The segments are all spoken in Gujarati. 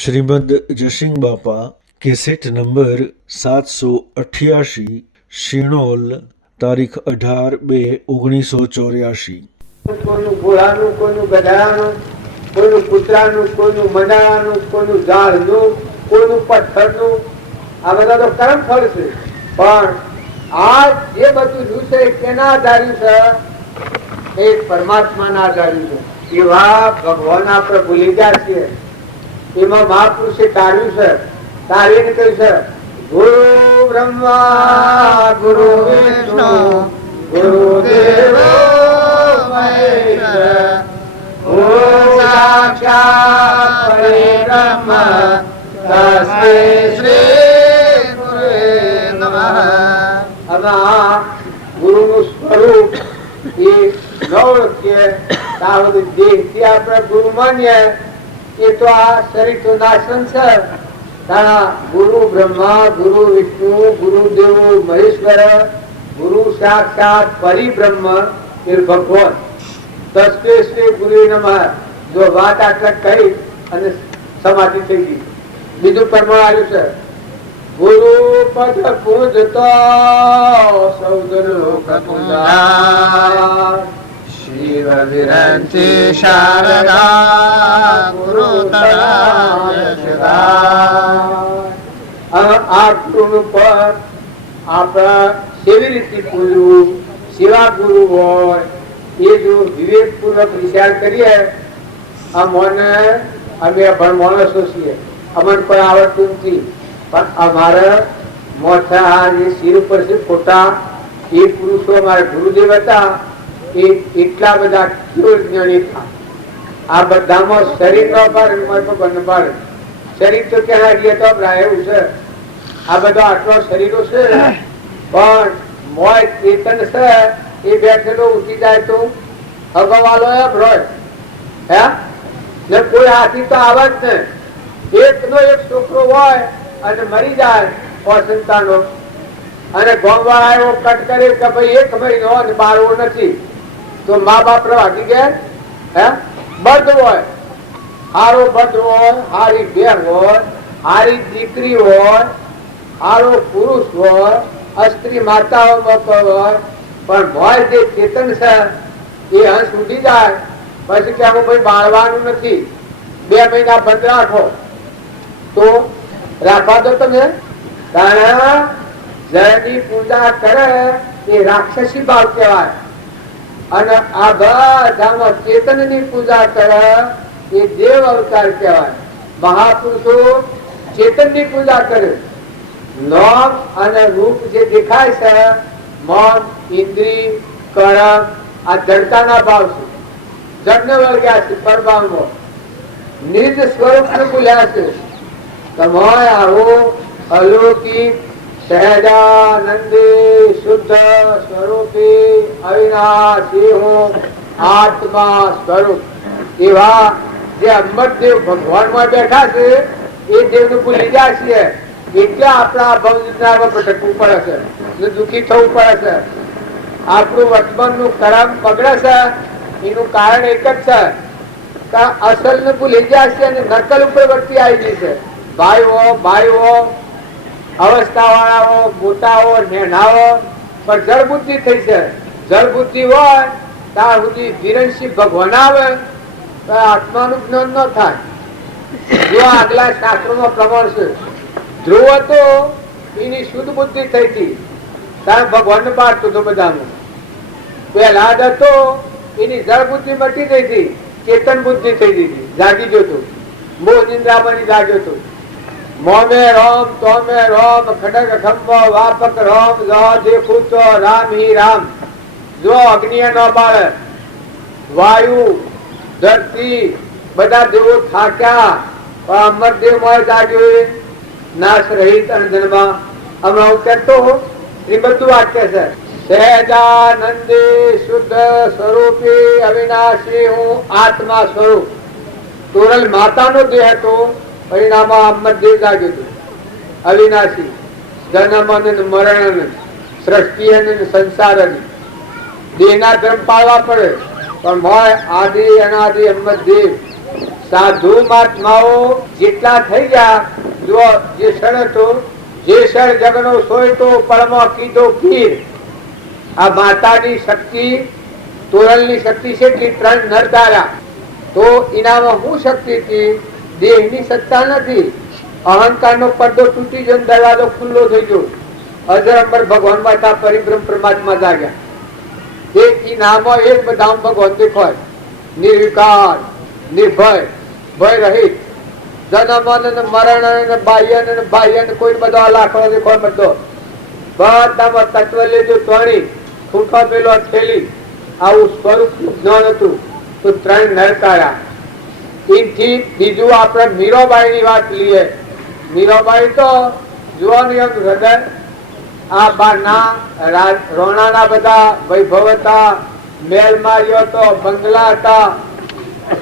શ્રીમદ જસિંગ બાપા કેસેટ નંબર 788 શિણોલ તારીખ 18/2/1984। કોઈનું ઘોડાનું, કોઈનું ગધાડાનું, કોઈનું કૂતરાનું, કોઈનું મંડાળાનું, કોઈનું ઝાડનું, કોઈનું પથ્થરનું, આ બધા તો કર્મ ફળ છે. પણ આ જે બધું રહ્યું છે કેના આધાર્યું છે? એ પરમાત્માના આધાર્યું છે. એવા ભગવાન આપણે ભૂલી ગયા છીએ. એમાં મહાપુરુષે તાર્યું છે, તારીને કહ્યું છે ગુરુ બ્રહ્મા ગુરુ વિષ્ણુ ગુરુદેવ સાક્ષાત પરબ્રહ્મ તસ્મૈ શ્રી ગુરુવે નમઃ. ગુરુનું સ્વરૂપ એ ન ઓળખીએ ત્યાં સુધી દેહથી આપણે ગુરુ માનીએ એ તો આ શરીર તો નાશન છે. ગુરુ બ્રહ્મા ગુરુ વિષ્ણુ ગુરુદેવ મહેશ્વર ગુરુ સાક્ષાત પરિબ્રહ્મ એ ભગવાન તસ્મૈ શ્રી ગુરુવે નમઃ. જો વાત આટલા કહી અને સમાધિ થઈ ગઈ. બીજું પરમાણ આવ્યું છે ગુરુ પદ પૂજતો સૌદરો પ્રપુજા શિવ વિરંચિ શારદા ગુરુ આ ગુરુ પર આપણા કેવી રીતે પૂજવું? સેવા ગુરુ હોય એ જો વિવેક પૂર્વક વિચાર કરીએ. આ મને અમે પણ માણસો છીએ, અમને પણ આવડતું નથી, પણ અમારે મોથા જે શિર ઉપર છે ફોટા એ પુરુષો અમારા ગુરુદેવ હતા. એ એટલા બધા જ્ઞાની હતા. આ બધામાં શરીર ન પાડે બંધ પાડે. શરીર તો ક્યાં ગયા તો એવું છે. આ બધા આટલો શરીરો છે પણ મોય ચેતન છે એ બેઠેલો ઉઠી જાય તો અગવાલો એમ રોય હે ને કોઈ હાથી તો આવે જ ને. એક નો એક છોકરો હોય અને મરી જાય સંતાનો અને ગોમવાળા એવો કટ કરે કે ભાઈ 1 મહિનો અને બાળવો નથી તો મા બાપ ભાગી ગયા. હે બધ હોય, હારો બધ હોય, હારી બેન હોય, હારી દીકરી હોય, હારો પુરુષ હોય, અસ્ત્રી માતાઓ હોય, પણ મોય જે ચેતન છે એ હંસ ઉઠી જાય પછી કે આમાં ભાઈ બાળવાનું નથી, 2 મહિના બંધ રાખો તો રાખવા દો તમે. કારણ જયની પૂજા કરે એ રાક્ષસી ભાવ કહેવાય અને આ બધામાં ચેતન ની પૂજા કરે એ દેવ અવતાર કહેવાય. મહાપુરુષો ચેતન ની પૂજા કરે. નામ અને રૂપ જે દેખાય છે મન ઇન્દ્રિય કર્મ આ જડતાના ભાવ છે. જડને વળગ્યા છે પરમાણુ નિજ સ્વરૂપ ને ભૂલ્યા છે. તમારે આવો અલૌકિક સહજાનંદી શુદ્ધ સ્વરૂપી અવિનાશી હું આત્મા સ્વરૂપ એવા જે અમરદેવ ભગવાન માં બેઠા છે એ દેવ ને ભૂલી ગયા છીએ. એટલે આપણા ભવજ્ઞાનમાં ભટકવું પડે છે, દુઃખી થવું પડે છે. આપણું વર્તમાન નું કર્મ બગડે છે એનું કારણ એક જ છે કે અસલ ને ભૂલી ગયા છે અને નકલ ઉપર વર્તી આવી ગઈ છે. ભાઈઓ અવસ્થા વાળાઓ મોટાઓ નેનાઓ પણ જળ બુદ્ધિ થઈ છે. જળ બુદ્ધિ હોય ત્યાં સુધી વિરંશી ભગવાન આવે તો આત્માનું જ્ઞાન ન થાય. જો આગલા શાસ્ત્રોમાં પ્રમાણ છે ધ્રુવ હતો એની શુદ્ધ બુદ્ધિ થઈ હતી ત્યારે ભગવાન ને પાડતો હતો બધાનું. પહેલા હતો એની જળ બુદ્ધિ મટી ગઈ હતી, ચેતન બુદ્ધિ થઈ ગઈ હતી, જાગી જતો મોહ નિંદ્રામાં જાગ્યો હતો. મોમે રોમ તોમે રોમ ખડક ખંભો વાપક રોમ જો દેખું તો રામ હી રામ. જો અગ્નિ ન બાળે વાયુ ધરતી બધા દેવો થાક્યા પણ અમરદેવ માં જાગ્યો નાશ રહિત અને જન્મા. હમણાં હું કહેતો એ બધું વાક્ય છે. સહજાનંદી શુદ્ધ સ્વરૂપી અવિનાશી હું આત્મા સ્વરૂપ. તોરલ માતાનો દેહ હતો પરિણામમાં અમરદેવ જાગ્યું હતું. અવિનાશી જન્મ મરણ સૃષ્ટિ અને સંસાર દેહના ધર્મ પાળવા પડે પણ મોય આદિ અનાદિ અમરદેવ સાધુ મહાત્માઓ જેટલા થઈ ગયા, જો જે ક્ષણ હતો, જે ક્ષણ જગનો સોયતો પળમાં કીધો ખીર. આ માતાની શક્તિ, તોરલની શક્તિ છે કે 3 નર તારા. તો એનામાં શું શક્તિ હતી? દેહની સત્તા નથી. અહંકારનો પડદો તૂટી ગયો, દરવાજો ખુલ્લો થઈ ગયો. અજરંબર ભગવાન માતા પરિબ્રહ્મ પરમાત્મા જાગ્યા. એક નામો એક બધા ભગવાન દેખાય, નિર્વિકાર, નિર્ભય, ભય રહિત. જન્મ અને મરણ અને બાહ્ય અને બાહ્ય કોઈ બધા લાખો દેખાય. બધો બધામાં તત્વ લીધું ત્રણી ખૂટો પેલો થેલી. આવું સ્વરૂપ જ્ઞાન હતું. તો 3 નરકારા. એથી બીજું આપણે મીરાબાઈ ની વાત લઈએ. મીરાબાઈ તો જોવાનું એમ હૃદય આ બાના રોણાના બધા વૈભવ હતા, મેલ માર્યો હતો, બંગલા હતા,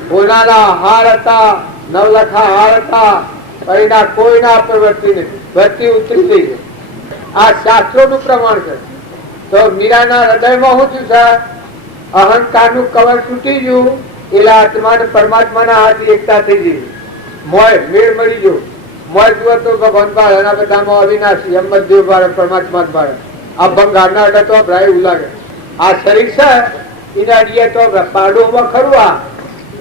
સોનાના હાર હતા, નવલખા હાર હતા. એના કોઈના પ્રવૃત્તિ નથી, વૃત્તિ ઉતરી ગઈ છે. આ શાસ્ત્રોનું પ્રમાણ છે. તો મીરાના હૃદયમાં શું થયું છે? અહંકારનું કવર તૂટી ગયું, એટલે આત્મા ને પરમાત્માના હાથ એકતા થઈ ગઈ. મોય મેળ મળી ગયો. મોય જુઓ તો ભગવાન બાળ એના બધામાં અવિનાશી અમદેવ બાળ પરમાત્મા બાળ. આ ભંગારના અડે તો ભરાય એવું લાગે. આ શરીર છે એના અડીએ તો પાડોમાં ખરું. આ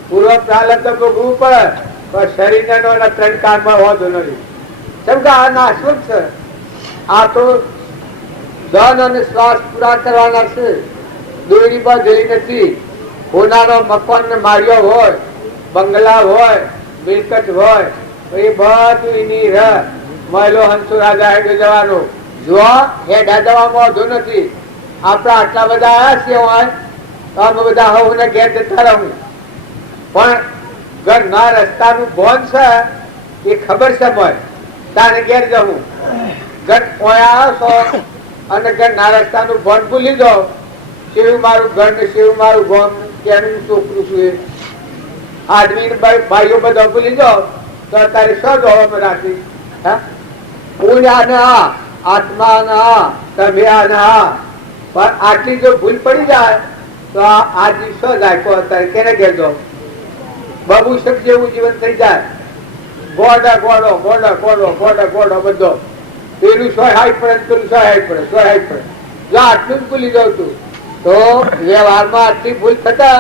પૂર્વ પ્રાલબ્ધ તો ભોગવવું પડે, પણ શરીરને 3 કામમાં હોતો નથી. કેમ કે આ નાશવંત છે. આ તો ધન અને શ્વાસ પૂરા કરવાના છે. દોરી પર જઈ નથી. હોનાનો મકાન માર્યો હોય, બંગલા હોય, મિલકત હોય, એ બધું એની મહિલો હંસો રાજા હેડો જવાનો. જો હેડા જવામાં વધુ નથી. આપડા આટલા બધા આવ્યા છે હોય તો અમે બધા હું ઘેર જતા રહું. પણ ઘરના રસ્તાનું બોન છે એ ખબર છે. મને તારે ઘેર જવું. ઘર આવ્યા છો અને ઘરના રસ્તાનું બોન ભૂલી જાઓ. શિવ મારું ઘર ને શિવ મારું ગોમ, કેનું છોકરું છું એ આદમી ભાઈઓ બધા ભૂલી જાઓ તો અત્યારે શું જોવામાં રાખી? આત્મા ના તમે પણ આટલી જો ભૂલ પડી જાય તો આ દિવસો જાય. અત્યારે કેને ઘેર જાઓ? બબુશક જેવું જીવન થઈ જાય. ગોડો ગોડો ગોડો ગોડો ગોડો ગોડો બધો. પેલું 160 પડે, પેલું 160 પડે, 160 પડે. જો આટલું જ ભૂલી જાઉં છું તો વ્યવહારમાં આટલી ભૂલ થતા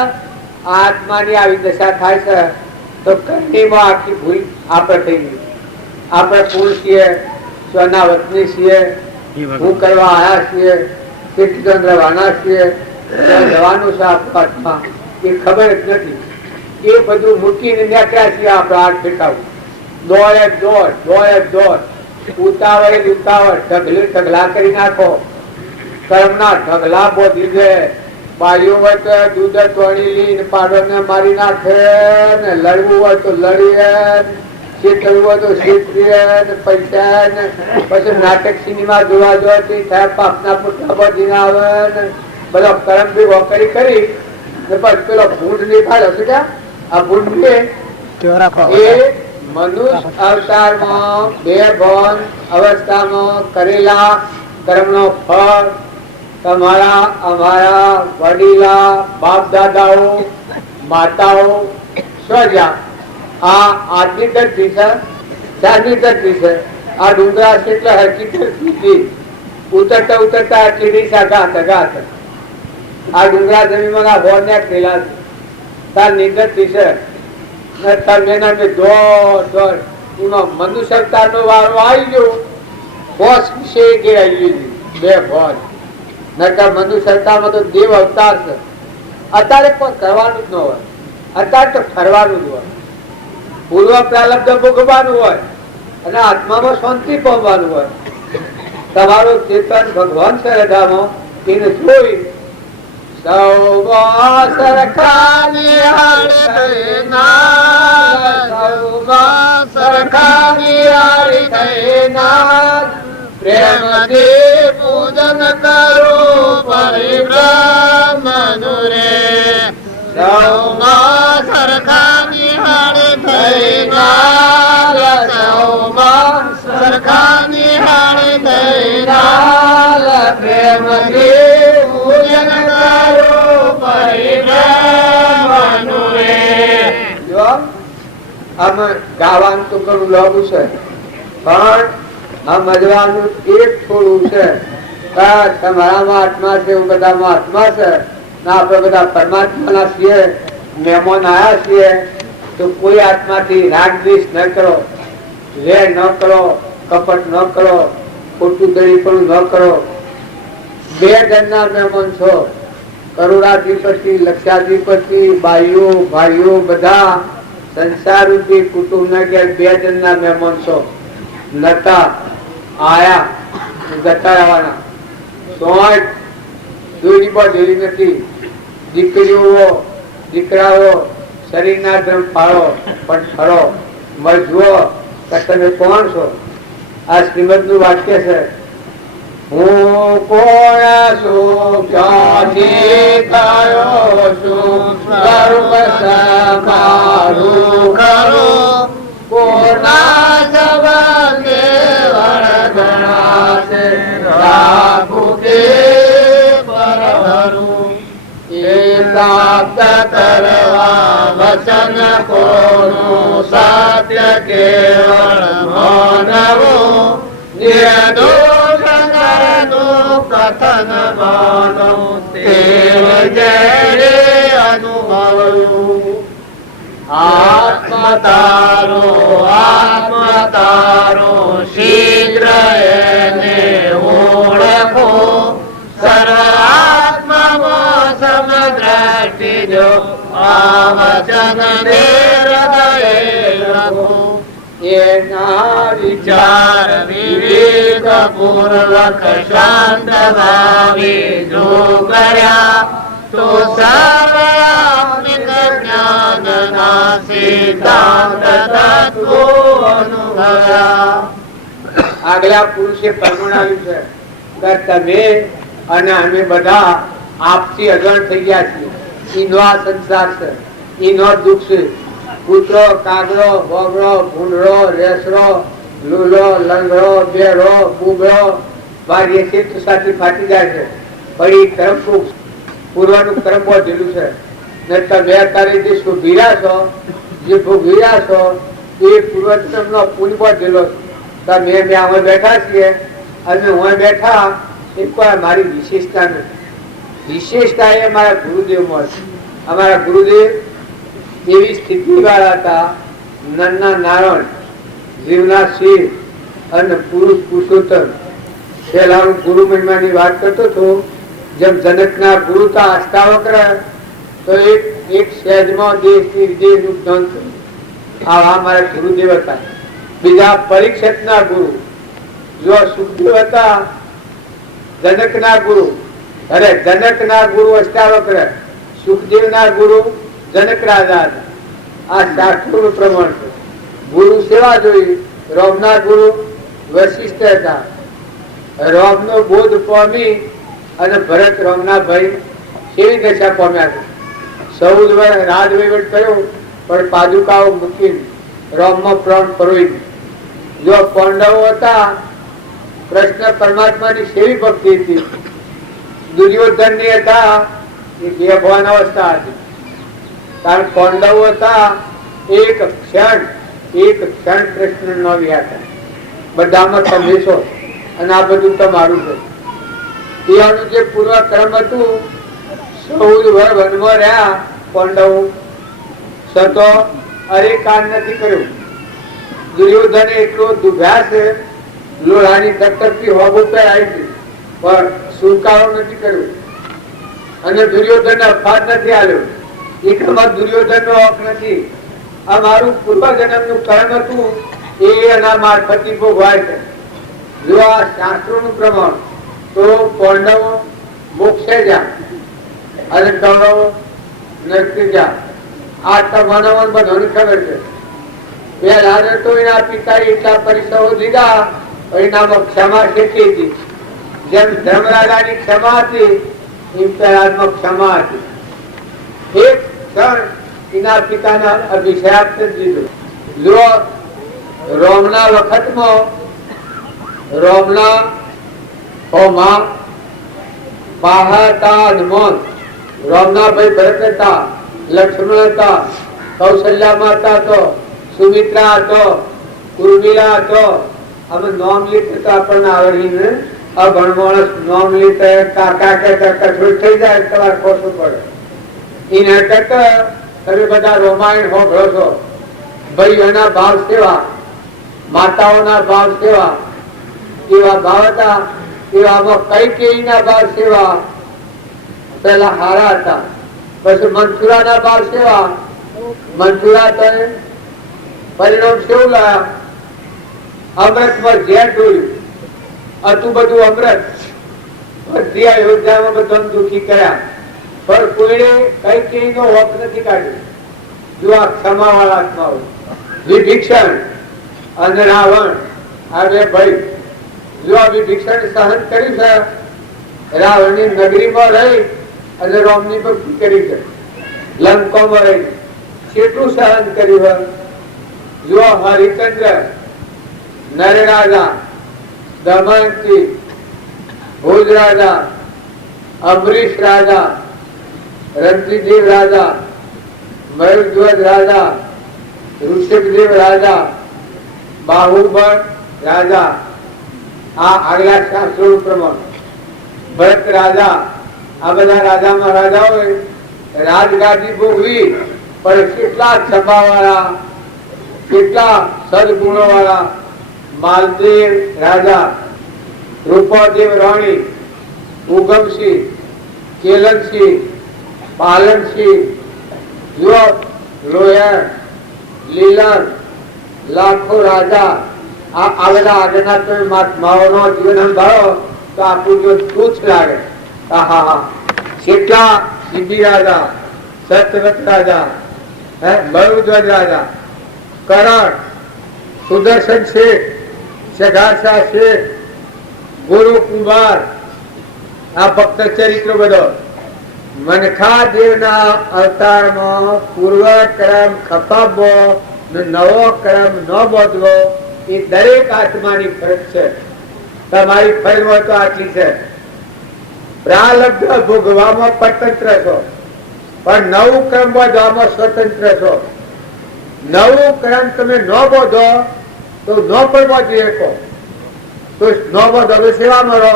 આત્માની આવી દશા થાય છે. તો કરણીમાં આટલી ભૂલ આપણે થઈ ગઈ. આપણે કુળ છીએ, સ્વના વતની છીએ, શું કરવા આવ્યા છીએ, કેટલી રવાના છીએ, જવાનું છે આપણો આત્મા એ ખબર જ નથી. એ બધું મૂકીને નીકળ્યા છીએ. આપણે હાથ ફેંકાવું, દોડે દોડ, દોડે દોડ, ઉતાવળ ઉતાવળ, ઢગલા કરી નાખો. કર્મના ઢગલા બોધી દે. બાઈઓ હોય તો દૂધ તોડી લઈને પાડોને મારી નાખે ને, લડવું હોય તો લડીએ, શીતળવું હોય તો શીતરીએ ને, પૈસા ને પછી નાટક સિનેમા જોવા જોવાથી થાય પાપના પુતળા બધીને આવે ને બધો કર્મ ભેગો કરી ને પછી પેલો ભૂંડ નીકાળ્યો છે. ક્યાં આ ભૂંડ એ મનુષ્ય અવતારમાં 2 ભવન અવસ્થામાં કરેલા કર્મનો ફળ તમારા અમારા વડીલા બાપ દાદાઓ માતાઓ સ્વજા આ આજની ધરતી છે, ચારની ધરતી છે. આ ડુંગરા છે એટલે હરકી ધરતી. ઉતરતા ઉતરતા આટલી દિશા ગાત ગાત આ ડુંગરા જમીનમાં આ ભોને ખેલા છે. તાર નિધરતી છે ને તમે દોડ દોડ મનુષ્ય અવતારનો વારો આવી ગયો. બોસ વિશે ગેરાઈ 2 ભોન નકર મનુષ્ય અવતારમાં તો દેવ અવતાર છે. અત્યારે પણ કરવાનું જ ન હોય. અત્યારે તો ફરવાનું જ હોય. પૂર્વ પ્રાલબ્ધ ભોગવવાનું હોય અને આત્મામાં શાંતિ પામવાનું હોય. તમારું ચેતન ભગવાન છે હૃદયમાં એને જોઈ સૌમાં સરખાની હાળી થઈના પ્રેમથી પૂજન કરું પરિબ્રહ્મનું રે. સૌમાં સરખાની હાળી થઈના, સૌમાં સરખાની હાળી થઈના પ્રેમથી પૂજન કરું પરિબ્રહ્મનું રે. જો આમાં ગાવાનું તો ઘણું લાંબુ છે, પણ આ મજવાનું એક થોડું છે. તમારામાં આત્મા છે, એવું બધામાં આત્મા છે, આપણે બધા પરમાત્માના છીએ, મહેમાન આવ્યા છીએ, તો કોઈ આત્માથી રાગ દ્વેષ ન કરો, વેર ન કરો, કપટ ન કરો, ખોટું દળીપણું ન કરો. બે જણના મહેમાન છો, કરોડાધિપતિ, લક્ષાધિપતિ, બાઈઓ ભાઈઓ બધા સંસાર રૂપી કુટુંબના ઘેર બે જણના મહેમાન છો. નતા આયા જતા રહેવાના. દોરી પર જોઈ નથી. દીકરીઓ દીકરાઓ શરીરના ધર્મ પાળો પણ ઠરો મજવો કે તમે કોણ છો. આ શ્રીમદ નું વાક્ય છે. હું કોણ છું, ક્યાંથી થયો છું, સર્વ સમારું ખરું, કોના સંબંધે વળગણાશે, રાખું કે પરધરું. એ પ્રાપ્ત કરવા વચન કોનું, સત્ય કેવળ માનવું, નિર્દોષ કરતું કથન માનું, તેવ જેણે અનુભવ્યું. આત્મા તારો શીઘ્ર એને ઓળખો, સર્વાત્મા સમદ્રષ્ટિ જો આ વચન ને હૃદયે લખો. એના વિચાર વિવેક પૂર્વક શાંત ભાવે જો કર્યા, તો સર્વાત્મિક જ્ઞાન ના સિદ્ધાંત તત્વો અનુભવ્યા. આગલા પુરુષે પરમાણ્યું છે કે તમે અને અમે બધા આપથી અગણ થઈ ગયા છીએ. ઈનો આ સંસાર છે, ઈનો દુઃખ છે. કૂતરો, કાગડો, ભોગડો, ભૂંડરો, રેસરો, લૂલો, લંગડો, બેડો, બુબડો વારી ક્ષેત્ર સાથે ફાટી જાય છે. ફરી કર્મ પૂર્વનું કર્મ વધેલું છે. ને તમે અત્યારે જે શોભીરા છો, જે ભોગવીરા છો, એ પૂર્વજન્મનો પુણ્ય વધેલો. તમે અમે બેઠા છીએ અને હું બેઠા એ કોઈ મારી વિશેષતા નથી. વિશેષતા એ મારા ગુરુદેવમાં છે. અમારા ગુરુદેવ એવી સ્થિતિ વાળા હતા. નરના નારાયણ, જીવના શિવ અને પુરુષ પુરુષોત્તમ. પેલા હું ગુરુ મહિમાની વાત કરતો હતો. જેમ જનકના ગુરુ હતા અષ્ટાવક્ર, તો એક સહેજમાં દેશથી વિદેશનું જ્ઞાન થયું. આ મારા ગુરુદેવ હતા. બીજા પરીક્ષિતના ગુરુ જો સુખદેવ હતા. જનકના ગુરુ જનકના ગુરુ અષ્ટાવક્ર, સુખદેવના ગુરુ જનક રાજા હતા. આ શાસ્ત્રોનું પ્રમાણ છે. ગુરુ સેવા જોઈ. રોમના ગુરુ વશિષ્ઠ હતા. રોમનો બોધ પામી અને ભરત રોમના ભાઈ કેવી દશા પામ્યા છે. 14 વર્ષ રાજ વહીવટ કર્યો, પણ પાદુકાઓ મૂકી રોમમાં પ્રાણ પરોઈ. જો પાંડવો હતા, કૃષ્ણ પરમાત્માની સેવી ભક્તિ હતી. દુર્યોધન ની હતા એ બેભાન અવસ્થા હતી. કારણ પાંડવો હતા એક ક્ષણ કૃષ્ણ ન રહ્યા હતા. બધામાં તમે છો અને આ બધું તમારું છે. એનું જે પૂર્વ કર્મ હતું, 14 વર્ષ વનમાં રહ્યા પાંડવો, સતો અરે કાન નથી કર્યું. દુર્યોધને એટલો દુભ્યા છે, લોહાની તકતરથી હોબો પર આવી ગઈ, પણ સુકારો નથી કર્યો. અને દુર્યોધન અપવાદ નથી આવ્યો. એકમાં દુર્યોધન નો હક નથી. આ મારું પૂર્વજન્મ નું કર્મ હતું, એ એના મારફતી ભોગવાય છે. જો આ શાસ્ત્રો નું પ્રમાણ, તો પાંડવો મોક્ષે જા અને કૌરવો નરકે જા. આ તમામ બધાને ખબર છે. પહેલા તો એના પિતાએ એટલા પરીક્ષાઓ લીધા, એનામાં ક્ષમા શીખી હતી. જેમ ધર્મરાજાની ક્ષમા હતી, એમ પહેલામાં ક્ષમા હતી. એક ક્ષણ એના પિતાના અભિષેક દીધો. જો રોમના વખતમાં રોમના હોમાં પાહતા હનુમાન, રોમના ભાઈ ભરત હતા, લક્ષ્મણ હતા, કૌશલ્યા માતા હતો, સુમિત્રા હતો, ઉર્મિલા હતો. અમે નોમ લીધે તો આપણને આવડી ને અભણ માણસ નોમ લીધે કાકા કે કઠોળ થઈ જાય તમારે ખોટું પડે. એના કરતા તમે બધા રોમાયણ હોભળો છો. ભાઈઓના ભાવ સેવા, માતાઓના ભાવ સેવા, એવા ભાવ હતા. એવામાં કૈકેયીના ભાવ સેવા પેલા હારા હતા. પછી મનસુરાના ભાવ સેવા. મનસુરા તો પરિણામ કેવું લાયા? અમૃતમાં ઝેર ઢોળ્યું. હતું બધું અમૃત. બધી અયોધ્યામાં બધા દુઃખી કર્યા, પણ કોઈને કૈકેયીનો હોપ નથી કાઢ્યો. જો આ ક્ષમાવાળા આત્માઓ વિભીષણ અને રાવણ, આ બે ભાઈ, જો આ વિભીષણ સહન કર્યું છે, રાવણની નગરીમાં રહી અને રામની ભક્તિ કરી છે, લંકામાં રહી કેટલું સહન કર્યું. જો હરિચંદ્ર, નર રાજા, દમયંતી, ભોજ રાજા, અમરીશ રાજા, રણજીતદેવ રાજા, મયુરધ્વજ રાજા, ઋષભદેવ રાજા, બાહુબળ રાજા, આ આગલા શાસ્ત્રો પ્રમાણે ભરત રાજા, આ બધા રાજામાં રાજાઓએ રાજગાદી ભોગવી, પણ કેટલા સભાવાળા, કેટલા સદગુણો વાળા. માલદેવ રાજા, રૂપાદેવ રાણી, ઉગમસિંહ, કેલનસિંહ, પાલનસિંહ, લોયર, લીલન, લાખો રાજા, આ બધા આગળના તમે માઓનો જીવન સંભાળો તો આપણું જો તુચ્છ લાગે. કેટલા સિદ્ધિ રાજા, સતવત રાજા, મયુરધ્વજ રાજા, કરણ, સુદર્શન શેઠ, સગાશા શેઠ, ગુરુ કુમાર, આ ભક્ત ચરિત્ર બધો. મનખા દેવના અવતારમાં પૂર્વ ક્રમ ખપાવવો, નવો ક્રમ ન બોધવો, એ દરેક આત્માની ફરજ છે. તમારી ફરજ હોય તો આટલી છે. પ્રાલબ્ધ ભોગવામાં સ્વતંત્ર છો, પણ નવું ક્રમ બોધવામાં સ્વતંત્ર છો. નવું ક્રમ તમે ન બોધો તો ન પણ બોધી શકો. તો ન બોધો હવે સેવા મળો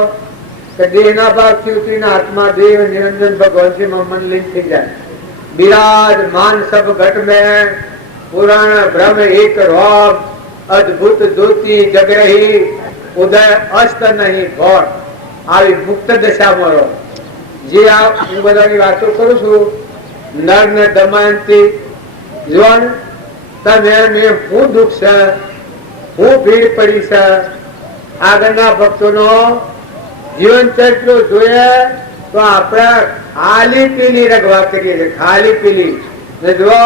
કે દેહના ભાગથી ઉતરીને આત્મા દેવ નિરંજન ભગવાન से मन लीन થઈ જાય. विराजमान सब घट में पुराण ब्रह्म एक रोग, अद्भुत ज्योति जग रही, उदय अस्त नहीं घोट. આવી મુક્ત દશામાં રહો. જે આ હું બધાની વાતો કરું છું, નર ને દમયંતી જોન તમે મેં હું દુઃખ છે, હું ભીડ પડી છે. આગળના ભક્તોનો જીવન ચરિત્ર જોઈએ તો આપણે ખાલી પીલી રગવા કરીએ છીએ, ખાલી પીલી. જો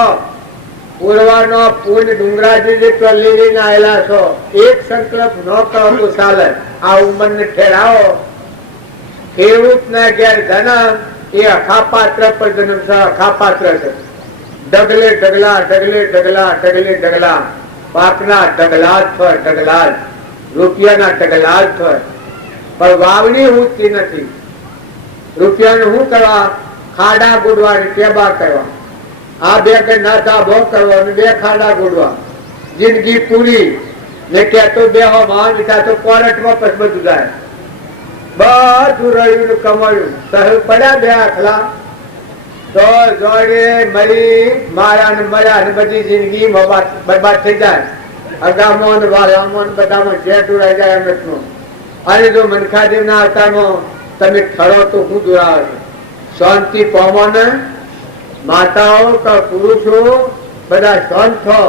પૂર્વાનો પૂર્ણ ડુંગરાજી જે લઈને આવેલા છો, એક સંકલ્પ ન કરો તો ચાલે. આ ઉંમરને ઠેરાવો. ખેડૂતના ઘેર જન્મ એ અખાપાત્ર પર જન્મ છે, અખાપાત્ર છે. ડગલે ડગલા, ડગલે ડગલા, ડગલે ડગલા, પાકના ડગલા જ થાય, ડગલા જ, રૂપિયાના ડગલા જ થાય. પણ વાવણી ઉઠતી નથી. રૂપિયાનું શું કરવા? ખાડા ગુડવા, ટેબા કરવા. આ બે કઈ ના ધાબો કરવા, બે ખાડા ગુડવા, જિંદગી પૂરી. ને કહેતો બે હો માન તો કોર્ટમાં પછી બધું જાય. બધું રહ્યું કમાયું, સહુ પડ્યા બે આખલા તો જોડે મરી મારા ને મળ્યા ને બધી જિંદગી બરબાદ થઈ જાય. અગામો ને વાલામો ને બધામાં જેટ ઉડાઈ જાય અમૃતનો. અને જો મનખાદેવ ના અવતારમાં તમે ઠરો તો શું દુરાવે છે? શાંતિ પામો ને માતાઓ કે પુરુષો બધા શાંત થો,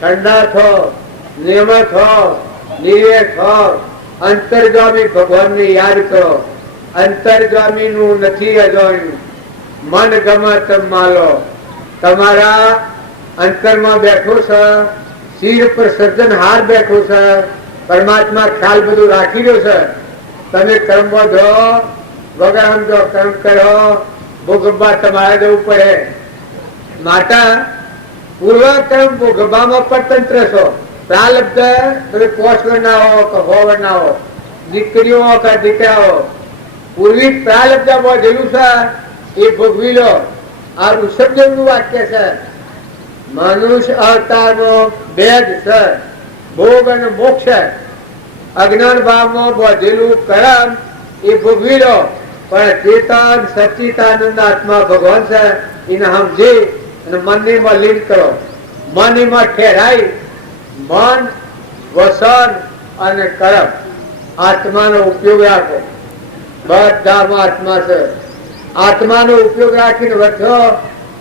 ઠંડા થો, નિયમ થો, નિર્ય થો. અંતર્ગામી ભગવાન ને યાદ કરો. અંતર્ગામી નું નથી અજાણ્યું. મન ગમે તેમ માલો. તમારા અંતરમાં બેઠો છે, શિર પર સર્જનહાર બેઠો છે, પરમાત્મા ખ્યાલ બધું રાખી રહ્યો છે. તમે કર્મ બધો વગર સમજો કર્મ કરો, ભોગવવા તમારે જવું પડે. માતા પૂર્વ કર્મ ભોગવવામાં સ્વતંત્ર છો. પ્રાલબ્ધ તમે પોષણ ના હો કે હોવર ના હો, દીકરીઓ કે દીકરાઓ, પૂર્વી પ્રાલબ્ધ વધેલું છે એ ભોગવી લો. આ ઋષભદેવ નું વાક્ય છે. મનુષ્ય અવતારમાં બે જ છે, ભોગ અને મોક્ષ. અજ્ઞાન ભાવમાં બધેલું કર્મ એ ભોગવી લો, પણ ચેતન સચ્ચિદાનંદ આત્મા ભગવાન છે એને સમજી અને મનમાં લીન કરો. મનમાં ઠેરાઈ મન, વસન અને કર્મ આત્માનો ઉપયોગ રાખો. બધામાં આત્મા છે. આત્માનો ઉપયોગ રાખીને વધો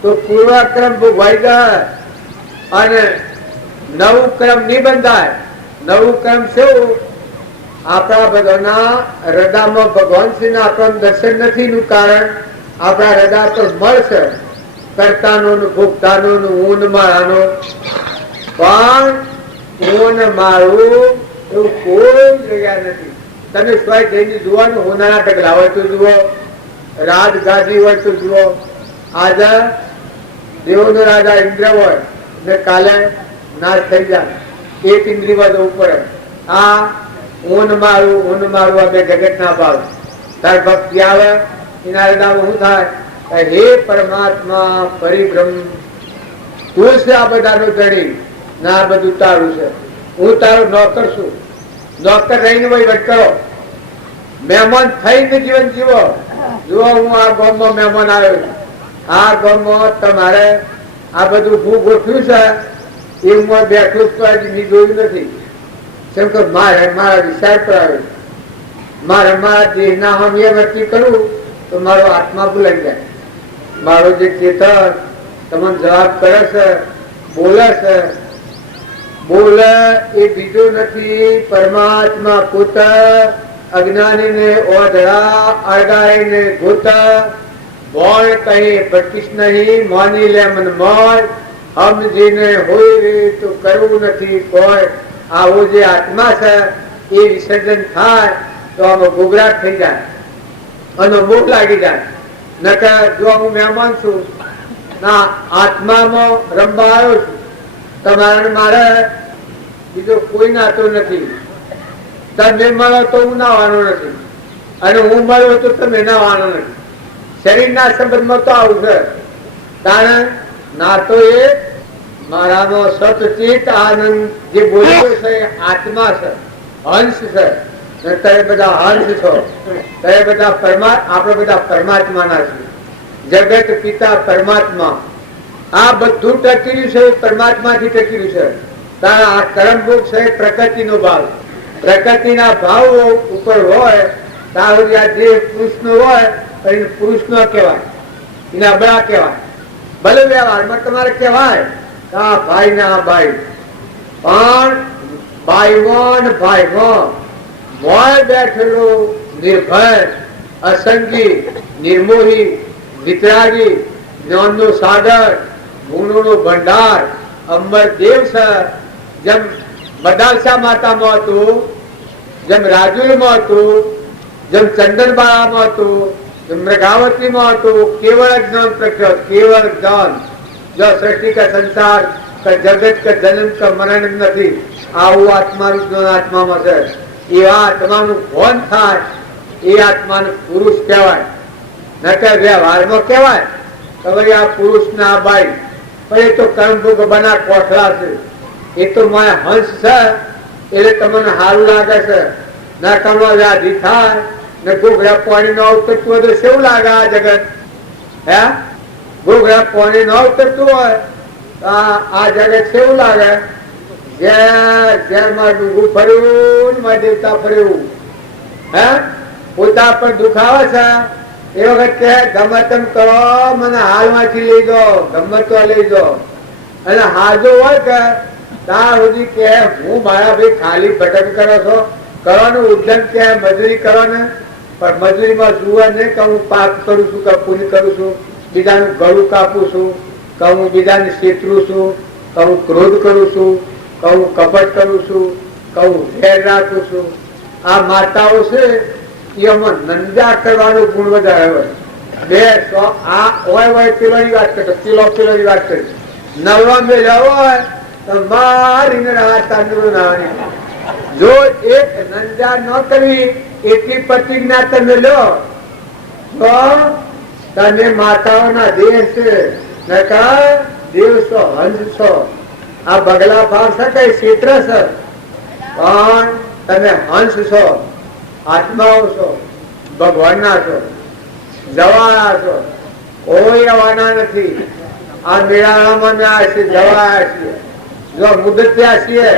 તો પૂર્વક્રમ ભોગવાઈ જાય અને નવું ક્રમ નહીં બંધાય. નવું ક્રમ શું? આપણા બધાના હૃદયમાં ભગવાન શ્રીના આપણને દર્શન નથી નું કારણ આપણા હૃદય પર મળશે કરતાનો ભોગતાનો ઊન માળાનો. પણ ઊન માળું એવું કોઈ જગ્યા નથી. તમે સ્વાય જઈને જુઓ, હોનારા ઢગલા હોય તો જુઓ, રાજ ગાદી હોય તો જુઓ. આજે દેવોનો રાજા ઇન્દ્ર હોય ને કાલે નાશ થઈ જાય, એક ઇન્દ્રિય જવું પડે. આ ઊન મારું આ બે જગત ના ભાવ. તાર ભક્તિ આવે એના હૃદયમાં શું થાય? હે પરમાત્મા પરિબ્રહ્મ, તું છે આ બધાનો ધણી ને આ બધું તારું છે. હું તારો નોકર છું. નોકર રહીને વહીવટ કરો. મહેમાન થઈને જીવન જીવો. જો હું આ ગામમાં મહેમાન આવ્યો છું, આ ગામમાં તમારે આ બધું હું ગોઠવ્યું છે એ હું બેઠું તો મેં જોયું નથી. કેમ કે મારા વિચાર પર આવે, મારા દેહના હમીએ નક્કી કરું તો મારો આત્મા ભૂલાઈ જાય. મારો જે ચેતન તમને જવાબ કરે છે, બોલે છે, બોલે એ બીજો નથી પરમાત્મા પોતે. અજ્ઞાનીને ઓઢડા અડગાઈને ગોતા, બોલ કહે ભટકીશ નહીં, માની લે મન મોય, સમજીને હોય રે તો કરવું નથી કોઈ. આવો જે આત્મા છે એ વિસર્જન થાય તો આમાં ગોગરાટ થઈ જાય અને ભૂખ લાગી જાય. નકર જો હું મહેમાન છું ના આત્મામાં રમવા આવ્યો છું, તમારે મારે બીજો કોઈ નાતો નથી. તમે મળો તો હું નાવાનો નથી અને હું મળ્યો તો તમે નાવાનો નથી. શરીરના સંબંધમાં તો આવું છે. કારણ નાતો એ મારાનો સતચિત આનંદ જે બોલ્યો છે આત્મા છે, હંસ છે. તમે બધા હંસ છો, તમે બધા આપણે બધા પરમાત્માના છીએ. જગત પિતા પરમાત્મા આ બધું ટકી રહ્યું છે પરમાત્માથી ટકી રહ્યું છે. કારણ આ કર્મ ભોગ છે પ્રકૃતિનો ભાવ. પ્રકૃતિના ભાવ ઉપર હોય ત્યાં જે પુરુષનો હોય એને પુરુષનો કહેવાય, એને અબળા કહેવાય. ભલે વ્યવહારમાં તમારે કહેવાય આ ભાઈ ને આ ભાઈ, પણ ભાઈવાન મોય બેઠેલો નિર્ભય, અસંગી, નિર્મોહી, વિતરાગી, જ્ઞાનનો સાગર, ગુણોનો ભંડાર, અંબર દેવ છે. જેમ બદાલસા માતામાં હતું, જેમ રાજુલમાં હતું, જેમ ચંદનબાળામાં હતું, જેમ મૃગાવતીમાં હતું, કેવળ જ્ઞાન પ્રખ્યાત, કેવળ જ્ઞાન. जो सृष्टि का संसार का जगत का जन्म का मरण नहीं, आવું આત્માનું જ્ઞાન આત્મામાં છે. એવા આત્માનું ભોન થાય એ આત્માને પુરુષ કહેવાય. નકર વ્યવહારમાં કહેવાય તો ભાઈ આ પુરુષ ને આ બાઈ, પણ એ તો કર્મભોગ બના કોઠલા છે. એ તો મારા હંસ છે એટલે તમને સારું લાગે છે. ના કમો વ્યાધિ થાય ને ગોગડા પાણી નો ઉતરતું તો કેવું લાગે આ જગત? હે ગોગડા પાણી ન ઉતરતું હોય આ જગત કેવું લાગે? જેમાં ડૂંગું ફર્યું માં દેવતા ફર્યું. હે પોતા પર દુખાવે છે એ વખત કે ગમે તેમ કરો, મને હાલમાંથી લઈ જાઓ, ગમે તો લઈ જાઓ. અને હાજો હોય કે ત્યાં સુધી કે હું મારા ભાઈ ખાલી ભટક કરો છો, કરવાનું ઉદ્યમ કે મજૂરી કરવાને, પણ મજૂરીમાં જુઓ નહીં કે હું પાપ કરું છું કે પુણ્ય કરું છું, બીજાનું ગળું કાપું છું, કે હું બીજાને છેતરું છું, કે હું ક્રોધ કરું છું, કે હું કપટ કરું છું, કે હું વેર રાખું છું. આ માતાઓ છે એમાં નંદા કરવાનો ગુણ વધારે હોય. બે આ હોય પેલોની વાત કરતો, પેલોની વાત કરી નવવા મેળ્યા હોય તો મારીને નાવાની. જો એક નંદા ન કરવી એટલી પ્રતિજ્ઞા તમે લો તો તને માતાઓના દેહ છે, દેવ છો, હંસ છો. આ બગલા ભાવ છે કઈ ક્ષેત્ર છે, પણ તમે હંસ છો, આત્માઓ છો, ભગવાનના છો, જવાના છો. કોઈ આવવાના નથી. આ મેળામાં જવાયા છીએ. જો મુદત્યા છીએ,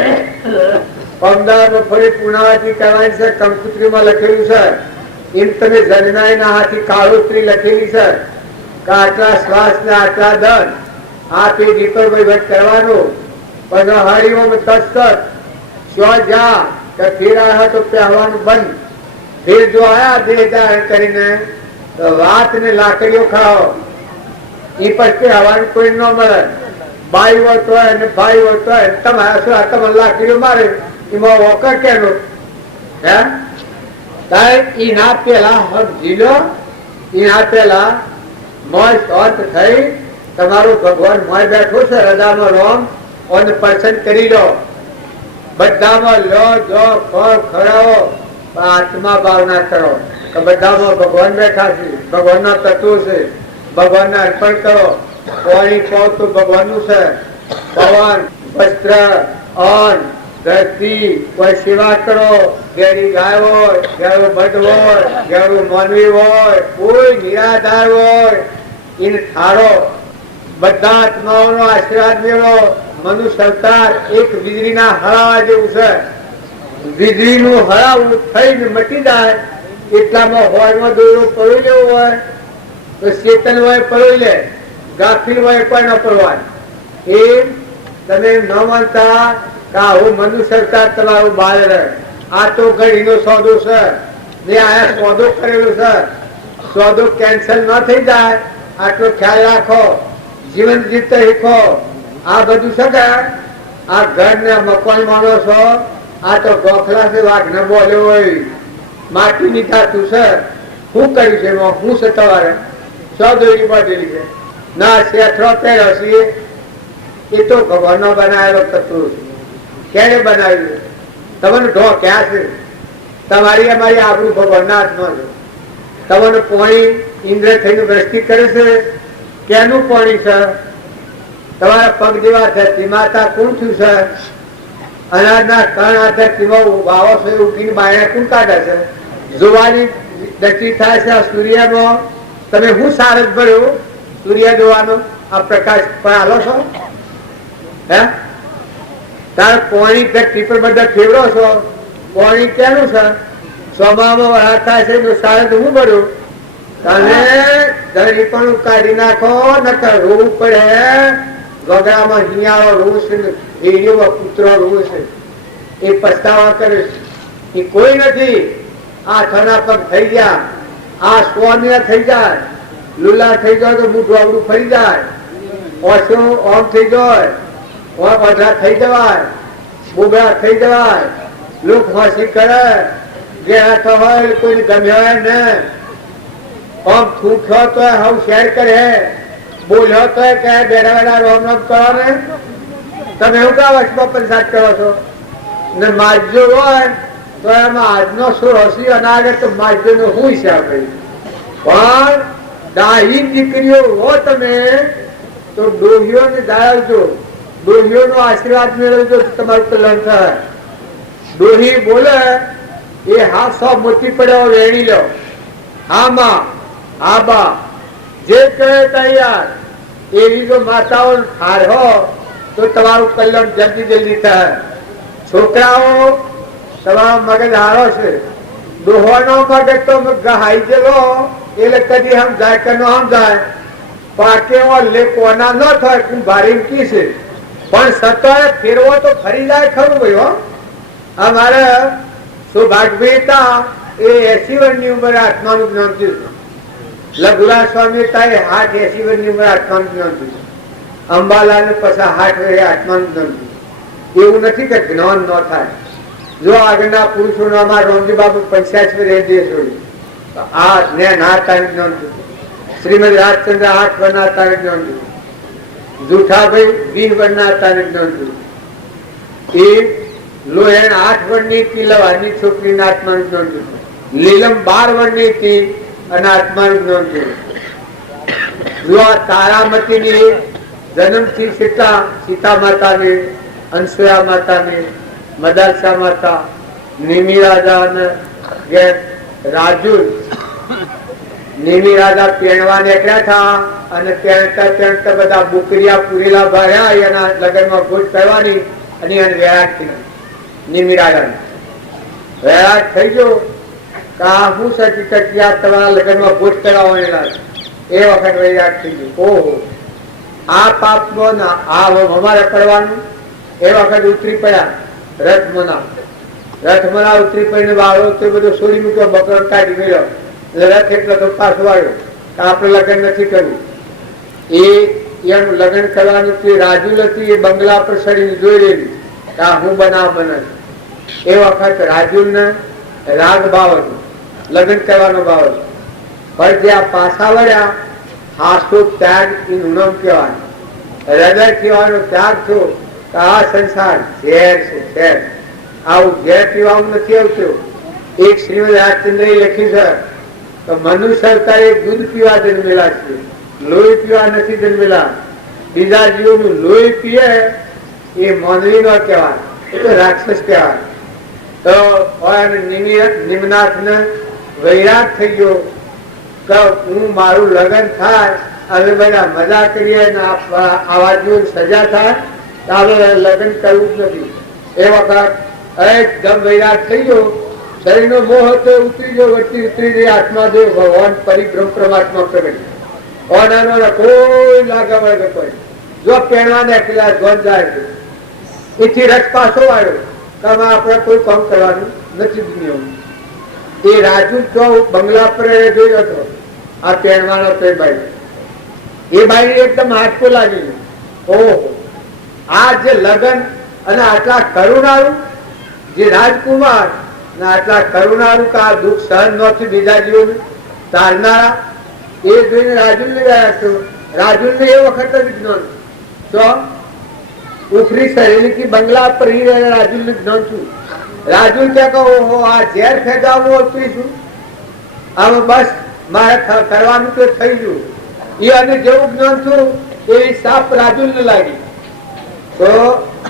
અમદાવાદમાં ફરી પુનાવાથી કરવાની છે. કંકુત્રીમાં લખેલું છે એમ તમે જનનાયના હાથી કાળોત્રી લખેલી છે કે આટલા શ્વાસ ને આટલા દંડ આ તે દીપર વહીવટ કરવાનો. પણ હરિઓમ તત્સત સ્વ જા કે ફેર આવ્યા તો પહેરવાનું બંધ. ફેર જો આયા દેહ ધારણ કરીને તો વાત ને લાકડીઓ ખાઓ એ પછી હવાનું કોઈ ન મળે. બાઈ વળતો હોય ને ભાઈ વળતો હોય તમારા શું તમે લાકડીઓ મારે એમાં વોકર કેનો હે ઈ ના પેલા સમજી લો. એના પેલા મોય શાંત થઈ તમારું ભગવાન મોય બેઠો છે હૃદયમાં રોમ અને પસંદ કરી લો. બધામાં લો જો ફળ ખરાવો આત્મા ભાવના કરો કે બધામાં ભગવાન બેઠા છે, ભગવાનના તત્વો છે, ભગવાનને અર્પણ કરો. પાણી કહો તો ભગવાનનું છે. પવન, વસ્ત્ર, અન્ન, ધરતી, કોઈ સેવા કરો. ઘેરી ગાય હોય, ઘેરું બધ હોય, ઘેરું માનવી હોય, કોઈ નિરાધાર હોય એને ઠારો. બધા આત્માઓનો આશીર્વાદ મેળવો. મનુષ્ય અવતાર એક વીજળીના હળાવા જેવું છે. વીજળીનું હળાવું થઈને મટી જાય એટલામાં હોળમાં દોરો પરોઈ લેવો હોય તો ચેતન હોય પરોઈ લે, ગાફિલ હોય પણ ન પરવાય. એ તમે ન માનતા કે આવું મનુષ્ય અવતાર તમારું બહાર રહે. આ તો ઘડીનો સોદો છે ને આ સોદો કરેલો છે. સોદો કેન્સલ ન થઈ જાય આટલો ખ્યાલ રાખો. જીવન જીવતા શીખો. આ બધું છે કે આ ઘર ને મકાન માનો છો આ તો ગોખલા છે વાઘ ને બોલ્યો હોય માટી ની ધાતુ છે. શું કર્યું છે એમાં શું છે તમારે સોદોરી બાંધેલી છે ના શેઠરો પહેર્યો છે એ તો ભગવાન નો બનાવેલો તત્વ છે. ક્યારે બનાવ્યું? તમને ઢો ક્યાં છે? તમારી અમારી આબરૂ ભગવાનના હાથમાં છે. તમને પાણી ઇન્દ્ર થઈને વૃષ્ટિ કરે છે ક્યાંનું પાણી છે? તમારા પગ જેવા ધરતી માતા કોણ થયું છે? અનાજના કણ આ ધરતીમાં વાવો છે ઉઠીને બાયણે કોણ કાઢે છે? જોવાની દૃષ્ટિ થાય છે સૂર્યમાં. તમે શું સારસ ભર્યો સૂર્ય જોવાનો? આ પ્રકાશ પણ આલો છો હે? તાર પાણી ધરતી પર બધા ફેરવો છો. પાણી ક્યાંનું છે? સ્વભાવમાં વરાળ થાય છે તો સારસ હું ભર્યું? તમે ધરી પણ કાઢી નાખો નકર રોવું પડે. વગડામાં હિયાળો રોવું છે, એડીઓમાં કૂતરો રોવું છે. એ પસ્તાવા કરે છે. એ કોઈ નથી. આ થના પગ થઈ ગયા, આ સ્વામિયા થઈ જાય, લુલા થઈ જાય તો મૂઠું આવડું ફરી જાય, ઓછું ઓમ થઈ જાય, અઢા થઈ જવાય, બોબડા થઈ જવાય, લોક હોશી કરે, ગેરા તો હોય કોઈને ગમ્યા ને આમ થૂખ્યો તો હવ શેર કરે, બોલ્યો તો કે બેડા બેડા રોમ રોમ કરો ને. તમે એવું કા વચમાં પંચાયત કરો છો ને માજ્યો હોય તો એમાં આજનો શું હસી અનાગે તો માજ્યો નો શું હિસાબ રહી. પણ દાહી દીકરીઓ હો તમે તો ડોહીઓને દાળવજો, ડોહીઓનો આશીર્વાદ મેળવજો તમારું કલ્યાણ થાય. ડોહી બોલે એ હા સો મોટી પડ્યો વેણી લો. આમાં આબા જે કહે તૈયાર એવી જો માતાઓ ઠાર હો તો તમારું કલ્યાણ જલ્દી જલ્દી થાય. છોકરાઓ તમારો મગજ હારો છે. ડોહોનો મગજ તો ગહાઈ ગયેલો એટલે કદી સમજાય કે ન સમજાય. પાકે લે કોના ન થાય કે ભારી કી છે પણ સતત ફેરવો તો ફરી જાય ખરું ભાઈ હો. અમારે સૌભાગ્યભાઈ હતા એ 80 વર્ષની ઉંમરે આત્માનું જ્ઞાન થયું. લઘુરા સ્વામી હતા એ 80 વર્ષની ઉંમરે આત્માનું જ્ઞાન થયું. અંબાલાલ ને પછી 60 વર્ષે આત્માનું જ્ઞાન થયું. એવું નથી કે જ્ઞાન ન થાય. જો આગળના પુરુષો અમારા રોમજી બાબુ 85 વર્ષે છોડી આ ને ના તારીખ જ્ઞાન થયું. શ્રીમદ રાજચંદ્ર 8 વર્ષના તારીખ જ્ઞાન થયું. જુઠાભાઈ 20 વર્ષના તારીખ જ્ઞાન થયું. એ લોહેણ 8 વર્ષની હતી લવાની છોકરીના આત્માનું જ્ઞાન થયું. લીલમ 12 વર્ષની હતી અને આત્માનું જ્ઞાન થયું. જો આ તારામતીની જન્મથી સીતા માતાને, અનસુયા માતાને, મદાસા માતા, નિમિ રાજા અને રાજુલ નિમિ રાજા પેણવા નીકળ્યા હતા અને તેણતા બધા બુકરિયા પૂરેલા ભર્યા એના લગ્નમાં ભૂત કરવાની અને એને વૈરાગ થઈ નિમિ રાજા વૈરાગ થઈ ગયો હું સચી તમારા લગ્નમાં ભૂત કરાવવાના એ વખત વૈરાગ થઈ ગયો. ઓહો આ પાપનો આ અમારે કરવાનું. એ વખત ઉતરી પડ્યા રથમના ઉતરી પડીને વાળો તો બધો છોડી મૂક્યો, બકરો કાઢી મેળ્યો એટલે રથ એટલો તો પાછો વાળ્યો કે આપણે લગ્ન નથી કરવું. એનું લગ્ન કરવાનું રાજુલ હતી એ બંગલા પર ચડીને જોઈ રહેલી કે હું બનાવ બને. એ વખત રાજુલ ને રાગ ભાવ હતો, લગ્ન કરવાનો ભાવ હતો. પણ જે આ પાછા વળ્યા હાસો ત્યાગ એનું નામ કહેવાનું, હૃદય કહેવાનો ત્યાગ થયો. આ સંસાર ઝેર છે, ઝેર. આવું ઝેર પીવાનું નથી આવતું. એક શ્રીમદ રાજચંદ્ર લખ્યું છે કે મનુષ્ય અવતારે દૂધ પીવા જન્મેલા છે, લોહી પીવા નથી જન્મેલા. બીજા જીવોનું લોહી પીએ એ માનવી નો કહેવાય, એ તો રાક્ષસ કહેવાય. તો નિમનાથ ને વૈરાગ થઈ ગયો કે હું મારું લગ્ન થાય હવે બધા મજા કરીએ ને આવા જીવન સજા થાય આપણે લગ્ન કરવું જ નથી. એ વખત એકદમ વૈરાગ થઈ ગયો. શરીરનો મોહ હતો ઉતરી ગયો, વચ્ચે ઉતરી ગઈ. આત્મા જો ભગવાન પરિબ્રહ્મ પરમાત્મા પ્રગટ કોઈ લાગા વળગે કોઈ જો પહેરવા નાખેલા ધ્વન જાય એથી રથ પાછો આવ્યો કે આપણે કોઈ કામ કરવાનું નથી દુનિયામાં. એ રાજુ તો બંગલા પર જોયો હતો આ પહેરવાનો ભાઈ. એ ભાઈ એકદમ હાથકો લાગી. ઓહો આ જે લગ્ન અને આટલા કરુણાળુ જે રાજકુમાર ને આટલા કરુણાળુ કે આ દુઃખ સહન નથી બીજા જીવોને તારનારા એ જોઈને રાજુલ ને ગયા છો. રાજુલ ને એ વખત જ જ્ઞાન તો ઉફરી સહેલી કી બંગલા પર ही રાજુલ ને જ્ઞાન છું. રાજુલ કે ઓહો આ ઝેર ફેંકાવું ઉતરીશું આમાં બસ મારે કરવાનું તો થઈ ગયું. એ અને જેવું જ્ઞાન છું એ સાપ રાજુલ ને લાગી. તો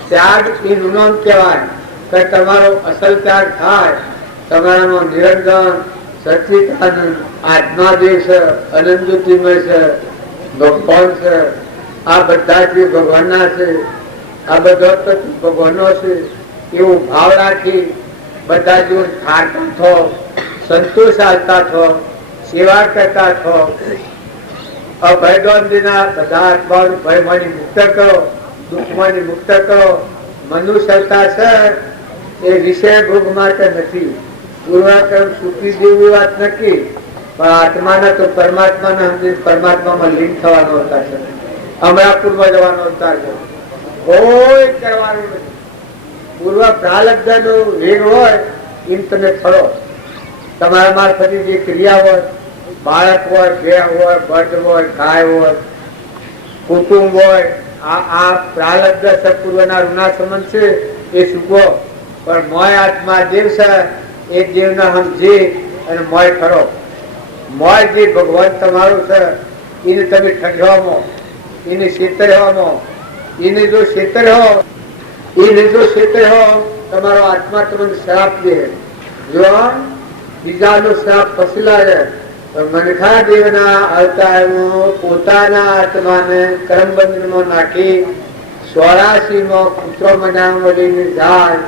ત્યાગ એનું નામ કહેવાય કે તમારો અસલ ત્યાગ થાય. તમારામાં નિરંજન સચ્ચિદાનંદ આત્માદેવ છે, અનંત જ્યોતિમય છે, ભગવાન છે. આ બધા જે ભગવાનના છે, આ બધા તત્વ ભગવાનનો છે એવું ભાવ રાખી બધા જો ખાતા થો, સંતોષ આવતા થો, સેવા કરતા થો. અભયદ્વંદના બધા આત્માઓનું ભયમાંથી મુક્ત કરો, દુઃખમાંથી મુક્ત કરો. મનુષ્યતા છે એ વિષય ભોગ માટે નથી. પૂર્વકર્મ સુખી જેવી વાત નથી, પણ આત્માના તો પરમાત્માના પરમાત્મામાં લીન થવાનો અવતાર છે, અમરાપુરમાં જવાનો અવતાર છે. કોઈ કરવાનું નથી. પૂર્વ પ્રાલબ્ધ નો વેગ હોય એમ તમે ફરો. તમારા મારફતે જે ક્રિયા હોય, બાળક હોય, ભેહ હોય, બળ હોય, ગાય હોય, કુટુંબ હોય, આ પ્રાલબ્ધ સત્પૂર્વના ઋણા સંબંધ છે એ સુખો. પણ મોય આત્મા દેવ છે એ દેવને સમજી અને મોય કરો. મોય જે ભગવાન તમારું છે એને તમે ઠગવામાં, એને છેતરવામાં, એને જો છેતર્યો તમારો આત્મા તમને શ્રાપ દે. જો બીજાનો શ્રાપ પછી લાગે તો મનખા દેવના અવતારમાં પોતાના આત્માને કર્મબંધનમાં નાખી 84માં પુત્રો મનાવવા લઈને જાય.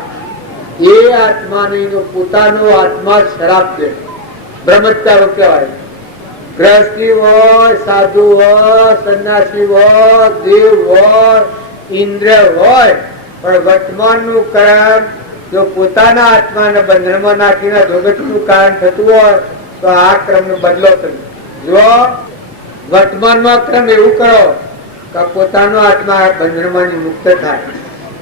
એ આત્માને પોતાનો આત્મા શ્રાપ દે. બ્રહ્મચારો કહેવાય. ગ્રહસ્થી હોય, સાધુ હોય, સન્યાસી હોય, દેવ હોય, ઇન્દ્ર હોય, પણ વર્તમાન નું કર્મ જો પોતાના આત્માને બંધનમાં નાખીને જગતનું કારણ થતું હોય તો આ ક્રમ નો બદલો કરો. જો વર્તમાનમાં ક્રમ એવું કરો કે પોતાનો આત્મા બંધનમાંથી મુક્ત થાય,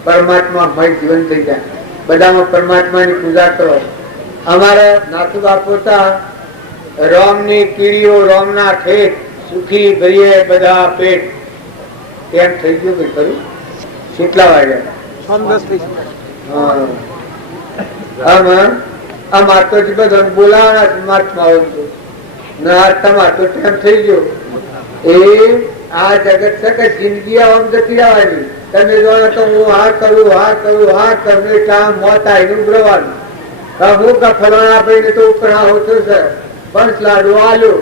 પરમાત્મા મય જીવન થઈ જાય. બધામાં પરમાત્માની પૂજા કરો. અમારે નાથુ બાપુ હતા રામની કીડીઓ, રામના ખેત, સુખી ભરીએ બધા પેટ. કેમ થઈ ગયું કે ખરું? કેટલા વાગ્યા? આમાં તો બધા બોલાવાના મહાત્મા તમારે તો ટાઈમ થઈ ગયો. એ આ જગત છે કે જિંદગી આમ જતી આવવાની. તમે જોડે તો હું આ કરું એટલે આમ મોત આવીને ઉભરવાનું. હું કે ફલાણા ભાઈ તો ઉપરા હોતું છે પંચ લાડુ આલ્યું,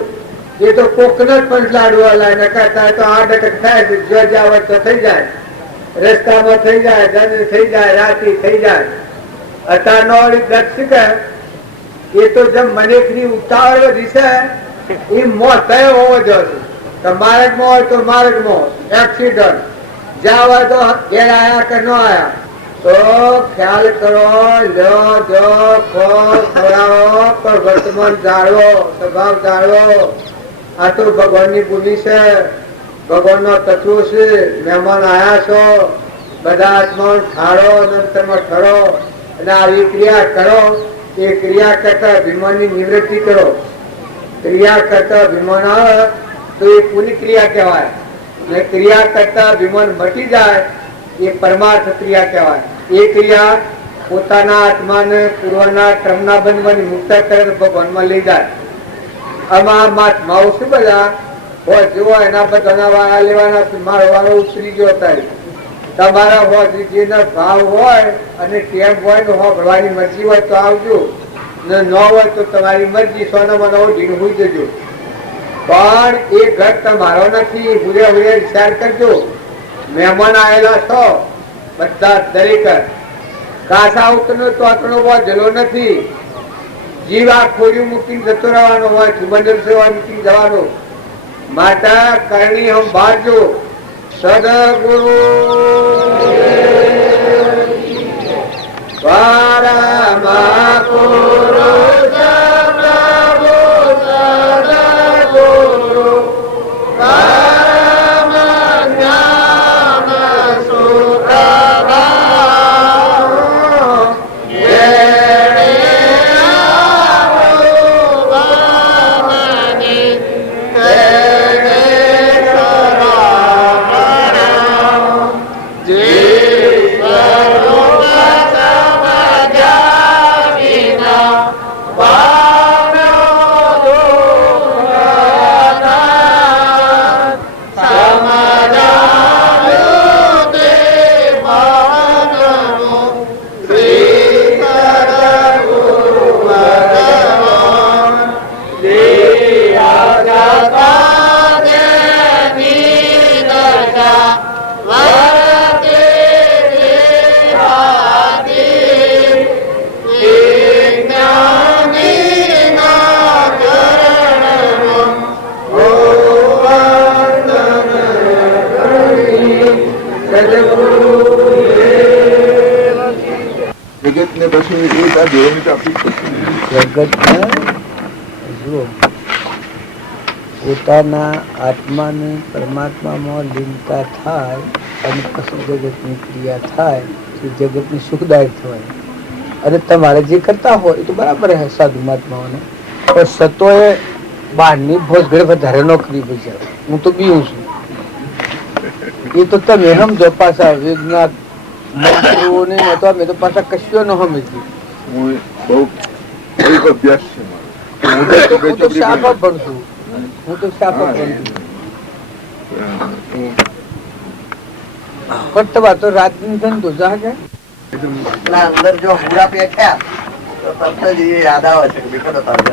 એ તો કોકનટ પંચ લાડુ આલાય ને કરતા તો 8 અટક થાય છે. જો જાવત તો થઈ જાય, રસ્તામાં થઈ જાય, જન થઈ જાય, રાતી થઈ જાય. અત્યારનો દર્શક એ તો જેમ મનેકની ઉતાવળ વધી છે એ મોત થયો હોવો જોઈએ. તો માર્ગમાં હોય તો માર્ગમાં એક્સિડન્ટ, જ્યાં હોય તો ઘેર આયા કે ન આયા. તો ખ્યાલ કરો, લો જો ખોરાવો, પણ વર્તમાન જાળવો, સ્વભાવ જાળવો. આ તો ભગવાનની ભૂમિ છે, ભગવાનનો તત્વો છે. મહેમાન આયા છો, બધા આત્મા ખાડો, અંતરમાં ઠરો અને આવી ક્રિયા કરો. એ ક્રિયા કરતા અભિમાનની નિવૃત્તિ કરો. ક્રિયા કરતા અભિમાન આવે તો એ પૂરી ક્રિયા કહેવાય, ને ક્રિયા કરતા અભિમાન મટી જાય એ પરમાર્થ ક્રિયા કહેવાય. એ ક્રિયા પોતાના આત્માને પૂર્વના ક્રમના બંધવાની મુક્ત કરે ભગવાનમાં લઈ જાય. આમાં મહાત્માઓ શું બધા હોય જુઓ, એના બધાના વાળા લેવાના. મારો વાળો ઉતરી ગયો તારી. તમારા હોજરીજીનો ભાવ હોય અને ટેમ હોય ને ભગવાનની મરજી હોય તો આવજો, ને ન હોય તો તમારી મરજી. સોના મને ઢીણ હોઈ જજો, પણ એ ઘર તમારો નથી. હુરે હુરે વિચાર કરજો. મહેમાન આવેલા છો બધા, દરેક કાસા ઉતરનો તો આટલો જલો નથી. જીવ આ ખોડિયું મૂકીને જતો રહેવાનો હોય, મંડળ સેવા મૂકીને જવાનો. માતા કરણી હમ બાજો સદગુરુ પરમા પુરુષ પ્રભુ સદગુરુ પરમ જ્ઞાન સુપ્રભાવ. જેણે આવું તેણે જગતને પછી એ જોવાની આપી જગતને જુઓ, પોતાના આત્માને પરમાત્મામાં લીનતા થાય અને પછી જગતની ક્રિયા થાય તો જગતને સુખદાયક થવાય. અને તમારે જે કરતા હોય એ તો બરાબર હે સાધુ મહાત્માઓને, પણ સતોએ બહારની ભોજગળ વધારે નોકરી બજાવે. હું તો બીવું છું, એ તો તમે સમજો. પાછા વિજ્ઞાન મંત્રીઓને અમે તો પાછા કશો ન સમજી. હું બહુ અભ્યાસ છે હું તો શાફા ભણશું, હું તો શાફા ભણશું. પણ તમારે તો રાતની ધંધો જાગે અંદર જો હુરા બેઠ્યા તો તરત જ એ યાદ આવે છે કે બેઠો તો તરત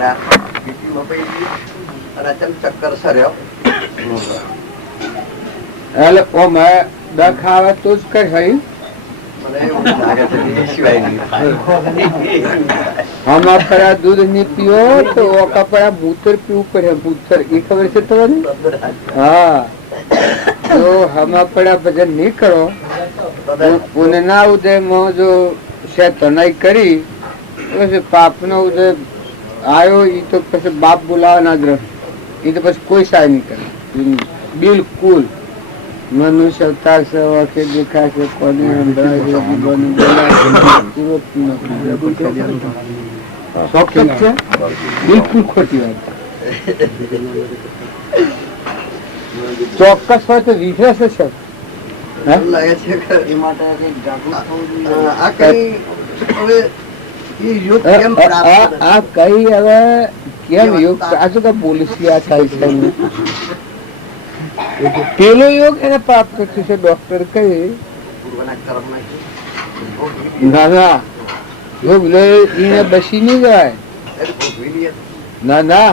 બીટીમાં પડી ગઈ અને અચાનક ચક્કર સર્યો. એટલે ઓ મેં દખ આવે તો જ કઈ ભાઈ મને એવું લાગે છે એ સિવાય નહીં. આમાં પડા દૂધ ની પીઓ તો ઓકા પડા મૂતર પીવું પડે. મૂતર એ ખબર છે તમારી? હા, જો હમા પડા ભજન નહીં કરો ઉને ના ઉદય માં જો શેતનાઈ કરી પછી પાપ નો ઉદય આવ્યો એ તો પછી બાપ બોલાવાના જ રહે. એ તો પછી કોઈ સહાય નહીં કરે બિલકુલ. મનુષ્ય અવતાર છે, વાંકે દેખાશે, કોને સંભળાશે, જીવન બોલાશે, શોખીન છે, બિલકુલ ખોટી વાત. ચોક્કસ હોય તો વિશ્વાસ છે. એવું લાગે છે કે એ માટે જાગૃત થવું જોઈએ. આ કઈ હવે એ યુગ કેમ પ્રાપ્ત આ કઈ હવે કેમ યુગ આ શું કે પોલીસ આ થાય છે પેલો યોગ એને પ્રાપ્ત થશે. ડોક્ટર કહે પૂર્વના કર્મના ના ના ભોગ લે એને બસી નહીં જાય. ભોગવી લઈએ. ના ના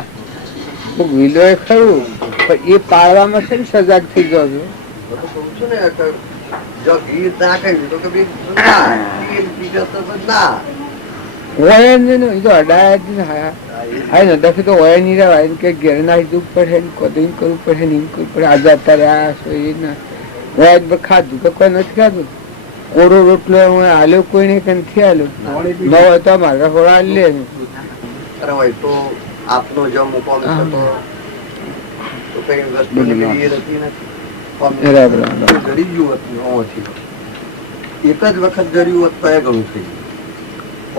ભોગ વિલો એ ખરું પણ એ પાળવામાં છે ને સજાગ થઈ જજો. બધું કહું છું ને કે જો ઘી ના કહ્યું તો કે ભઈ ના, ઘી પીધો તો બસ ના. હોય જ નહીં ને, એ તો અડાય જ ને. હા નથી તો હોય નહીં રહેવાય એમ કે ઘેર નાખી દવું પડે ને કોદીને કરવું પડે ને એમ કરવું પડે. આજે અત્યારે આ એ ના હોય જ ખાધું તો કોઈ નથી ખાધું. કોરો રોટલો હાલ્યો કોઈને કે નથી હાલ્યો ન હોય તો અમારે રહોડા લે. અરે હોય તો આપનો જો મુકામ છે તો કઈ વસ્તુની બીજી રહેતી નથી. બરાબર. જડી ગયું હતું ઓથી એક જ વખત જડ્યું હોત તો એ ઘણું થઈ જાય.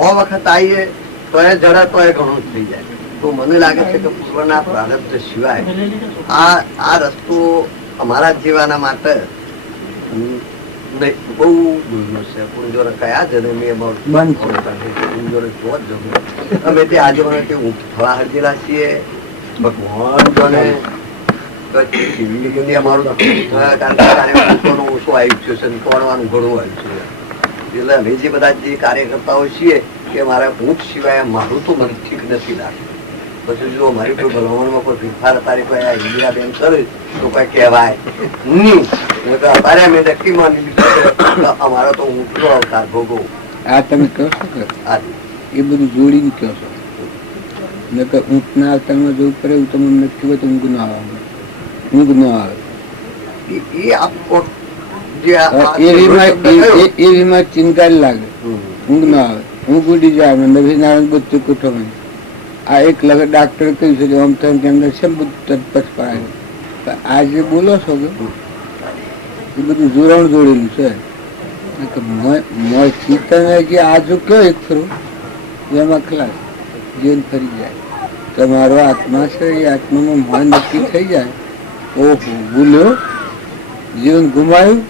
ઓ વખત આવીએ તો એ જડે તો એ ઘણું થઈ જાય. તો મને લાગે છે કે પૂર્વના પ્રારબ્ધ સિવાય આ રસ્તો અમારા જીવાના માટે બહુ દૂરનો છે. પૂંજોરે કયા જન્મે પૂંજોરે જો જ જમે અમે તે આજે મને તે ફળા હરજેલા છીએ ભગવાન જોને અમારું ઓછું આયુષ્ય છે, તોડવાનું ઘણું આયુષ્ય. એટલે અમે જે બધા જે કાર્યકર્તાઓ છીએ કે મારા ઊંટ સિવાય મારું તો મને ઠીક નથી લાગતું. પછી જો મારી કોઈ ભલામણમાં કોઈ ફેરફાર અત્યારે કોઈ આ ઇન્દિરાબેન કરે તો કઈ કહેવાય નહીં. અત્યારે અમે નક્કી માની લીધું અમારો તો ઊંટનો અવતાર ભોગવો. આ તમે કહો છો કે એ બધું જોડીને કહો છો. ઊંટના અવતારમાં જવું પડે એવું તમને નથી હોય તો ઊંઘ ન આવે. ઊંઘ ન આવે એ આપકો જે એમાં ચિંતા લાગે. ઊંઘ ન આવે. ઊંઘ ઉડી જાય. નવી નારાયણ બધું કુટુંબ આ એક લગત ડાક્ટર કહ્યું છે આમ તો અંદર છે બધું તટપટ પાડે. આજે બોલો છો કે એ બધું જોડાણ જોડેલું છે. આ જો કયો એક ફરું એમાં ખલાસ જીવન ફરી જાય. તમારો આત્મા છે એ આત્મામાં મન નક્કી થઈ જાય. ઓહો ભૂલ્યો જીવન ગુમાયું.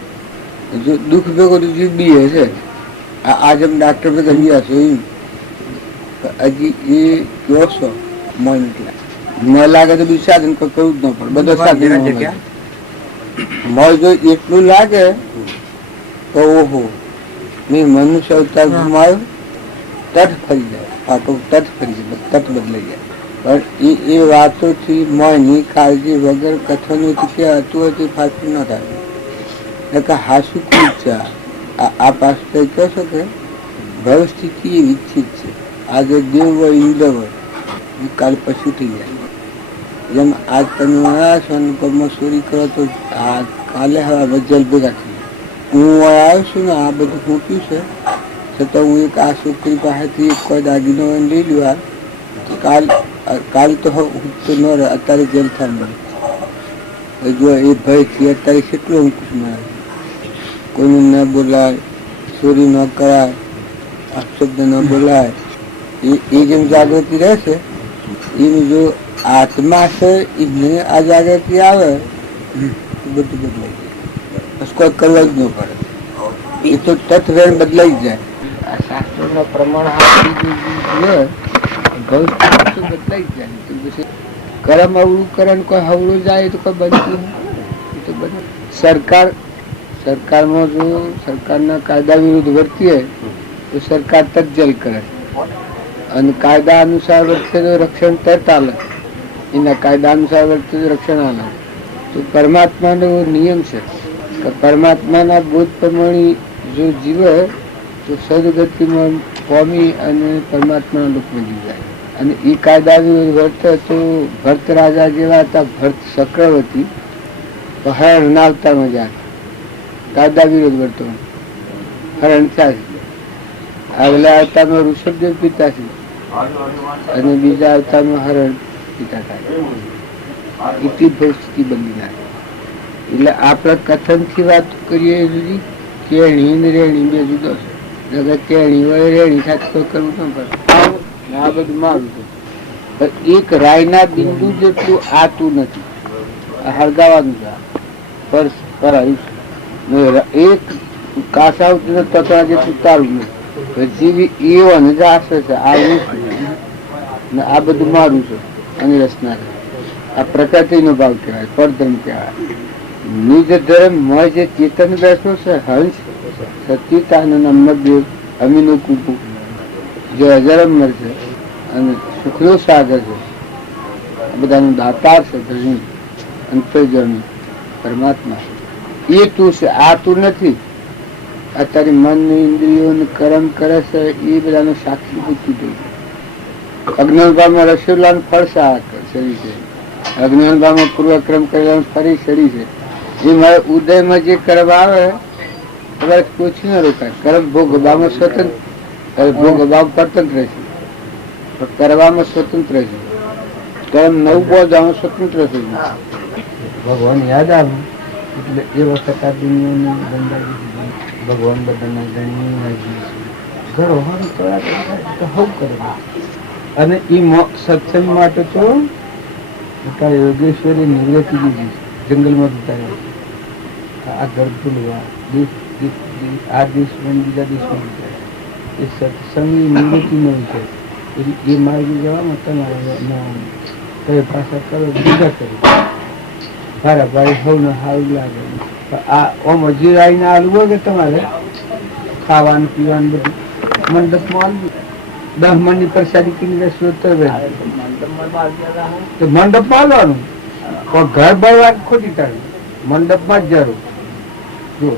જો દુઃખ ભેગો જીવ બી છે. આજે ડાક્ટર બધા ગયા છો હજી એ કયો છો મન ન લાગે તો બીજું સાધન કોઈ કરવું જ ન પડે. બધો સાધન જો એટલું લાગે તો ઓહો મેં મનુષ્ય અવતાર ગુમાયો. તટ ફરી જાય. પાટો તટ ફરી જાય. તટ બદલાઈ જાય. પણ એ વાતોથી મનની કાળજી વગર કથનોથી કે હતું હોય તે ફાટું ન થાય. હાસુ કુલ છે આ પાસે કહો છો કે ભવ સ્થિતિ એ વિકસિત છે. આજે દેવ હોય ઇન્દ્ર હોય કાલ પશુ થઈ જાય. જેમ આજ તમે આવ્યા છો અને પગમાં ચોરી કરો તો કાલે હવે વજલ ભેગા થઈ જાય. હું આવ્યો છું ને આ બધું મૂક્યું છે છતાં હું એક આ છોકરી પાસેથી એક કોઈ દાગીનો લઈ લ્યો. કાલ તો ઉઠતો ન રહે. અત્યારે જેલ થાય મળે જો એ ભયથી અત્યારે કેટલો અંકુશ મળે. કોઈને ન બોલાય, ચોરી ન કરાય, અપશબ્દ ન બોલાય. એ જેમ જાગૃતિ રહેશે એમ જો આત્મા છે એને આ જાગૃતિ આવે બધું બદલાઈ જાય. કોઈ કરવા જ ન પડે. એ તો તત્વ બદલાઈ જાય. આ શાસ્ત્રોના પ્રમાણ બદલાઈ જાય. કરમ અવળું કરે ને કોઈ હવળું જાય તો કોઈ બનતું નહીં. સરકારમાં જો સરકારના કાયદા વિરુદ્ધ વર્તીએ તો સરકાર તજ્જલ કરે અને કાયદા અનુસાર વર્તે તો રક્ષણ તરત આલે. એના કાયદા અનુસાર વર્તે તો રક્ષણ આલે. તો પરમાત્માનો નિયમ છે કે પરમાત્માના બોધ પ્રમાણે જો જીવે તો સદગતિમાં પામી અને પરમાત્માના લોકમાં જીવ જાય. અને એ કાયદા વિરુદ્ધ વર્તે તો ભરત રાજા જેવા હતા ભરત ચક્રવર્તી તો હરણ ના અવતારમાં જાય. કાયદા વિરોધ વર્તો હરણ થયા છે. આગલા અવતારમાં ઋષભદેવ પિતા છે અને બીજા અવતારમાં હરણ પિતા થાય. એટલી પરિસ્થિતિ બદલી નાખે. એટલે આપણે કથનથી વાત કરીએ જુદી કેણી ને રેણી બે જુદો છે. કેણી વડે રેણી સાથે કોઈ કરવું ન પડે. આ બધું મારું છે. એક રાયના બિંદુ જેટલું આતું નથી. હળગાવાનું છે પર એક કાસા તત્વા જેટલું તારું નથી. જીવી એવો જ આશરે છે. આ બધું મારું છે અને રચના છે. આ પ્રકૃતિનો ભાવ કહેવાય, પરધર્મ કહેવાય. નિજ ધર્મ માં જે ચેતન બેઠો છે, હંસ સચ્ચિદાનંદ અમરદેવ અમીનો કુકુ જે અજરમર છે અને સુખનો સાગર છે, આ બધાનું દાતાર છે, ધણી અંતર્જમી પરમાત્મા, એ તું છે, આ તું નથી. અત્યારે મન ઇન્દ્રિયો કર્મ કરે છે એ બધાનો સાક્ષી પૂછી દઉં. અજ્ઞાનભાવમાં રસોલાનું ફળ શરી છે, અજ્ઞાનભાવમાં પૂર્વક્રમ કરેલાનું ફરી શરી છે. જે મારે ઉદયમાં જે કર્મ આવે તમારે પૂછી ન રોકાય. કર્મ ભોગવવામાં સ્વતંત્ર, ભોગવવા પરતંત્ર છે, કરવામાં સ્વતંત્ર છે. કર્મ નવું બોધવામાં સ્વતંત્ર થઈ ગયું. ભગવાન યાદ આવે એટલે એ વખત આ દુનિયાની બંધાઈ ભગવાન બધાના ગણી ઘરો હવ કરે. અને એ સત્સંગ માટે તો યોગેશ્વરી નિવૃત્તિ દીધી જંગલમાં જતા આ ઘર ભૂલવા આ દેશમાં બીજા દેશમાં જતા એ સત્સંગની નિવૃત્તિ ન છે. એ માર્ગે જવામાં તમારે પાછા કરો બીજા કરો ભારા ભાઈ સૌને સારું લાગે. આ ઓમ હજી આવીને આલવું હોય કે તમારે ખાવાનું પીવાનું બધું મંડપમાં આલવું. 10 મણની પ્રસાદી કિને તો મંડપમાં આવવાનું, પણ ઘર બરવા ખોટી ટાળી મંડપમાં જ જરૂર. જો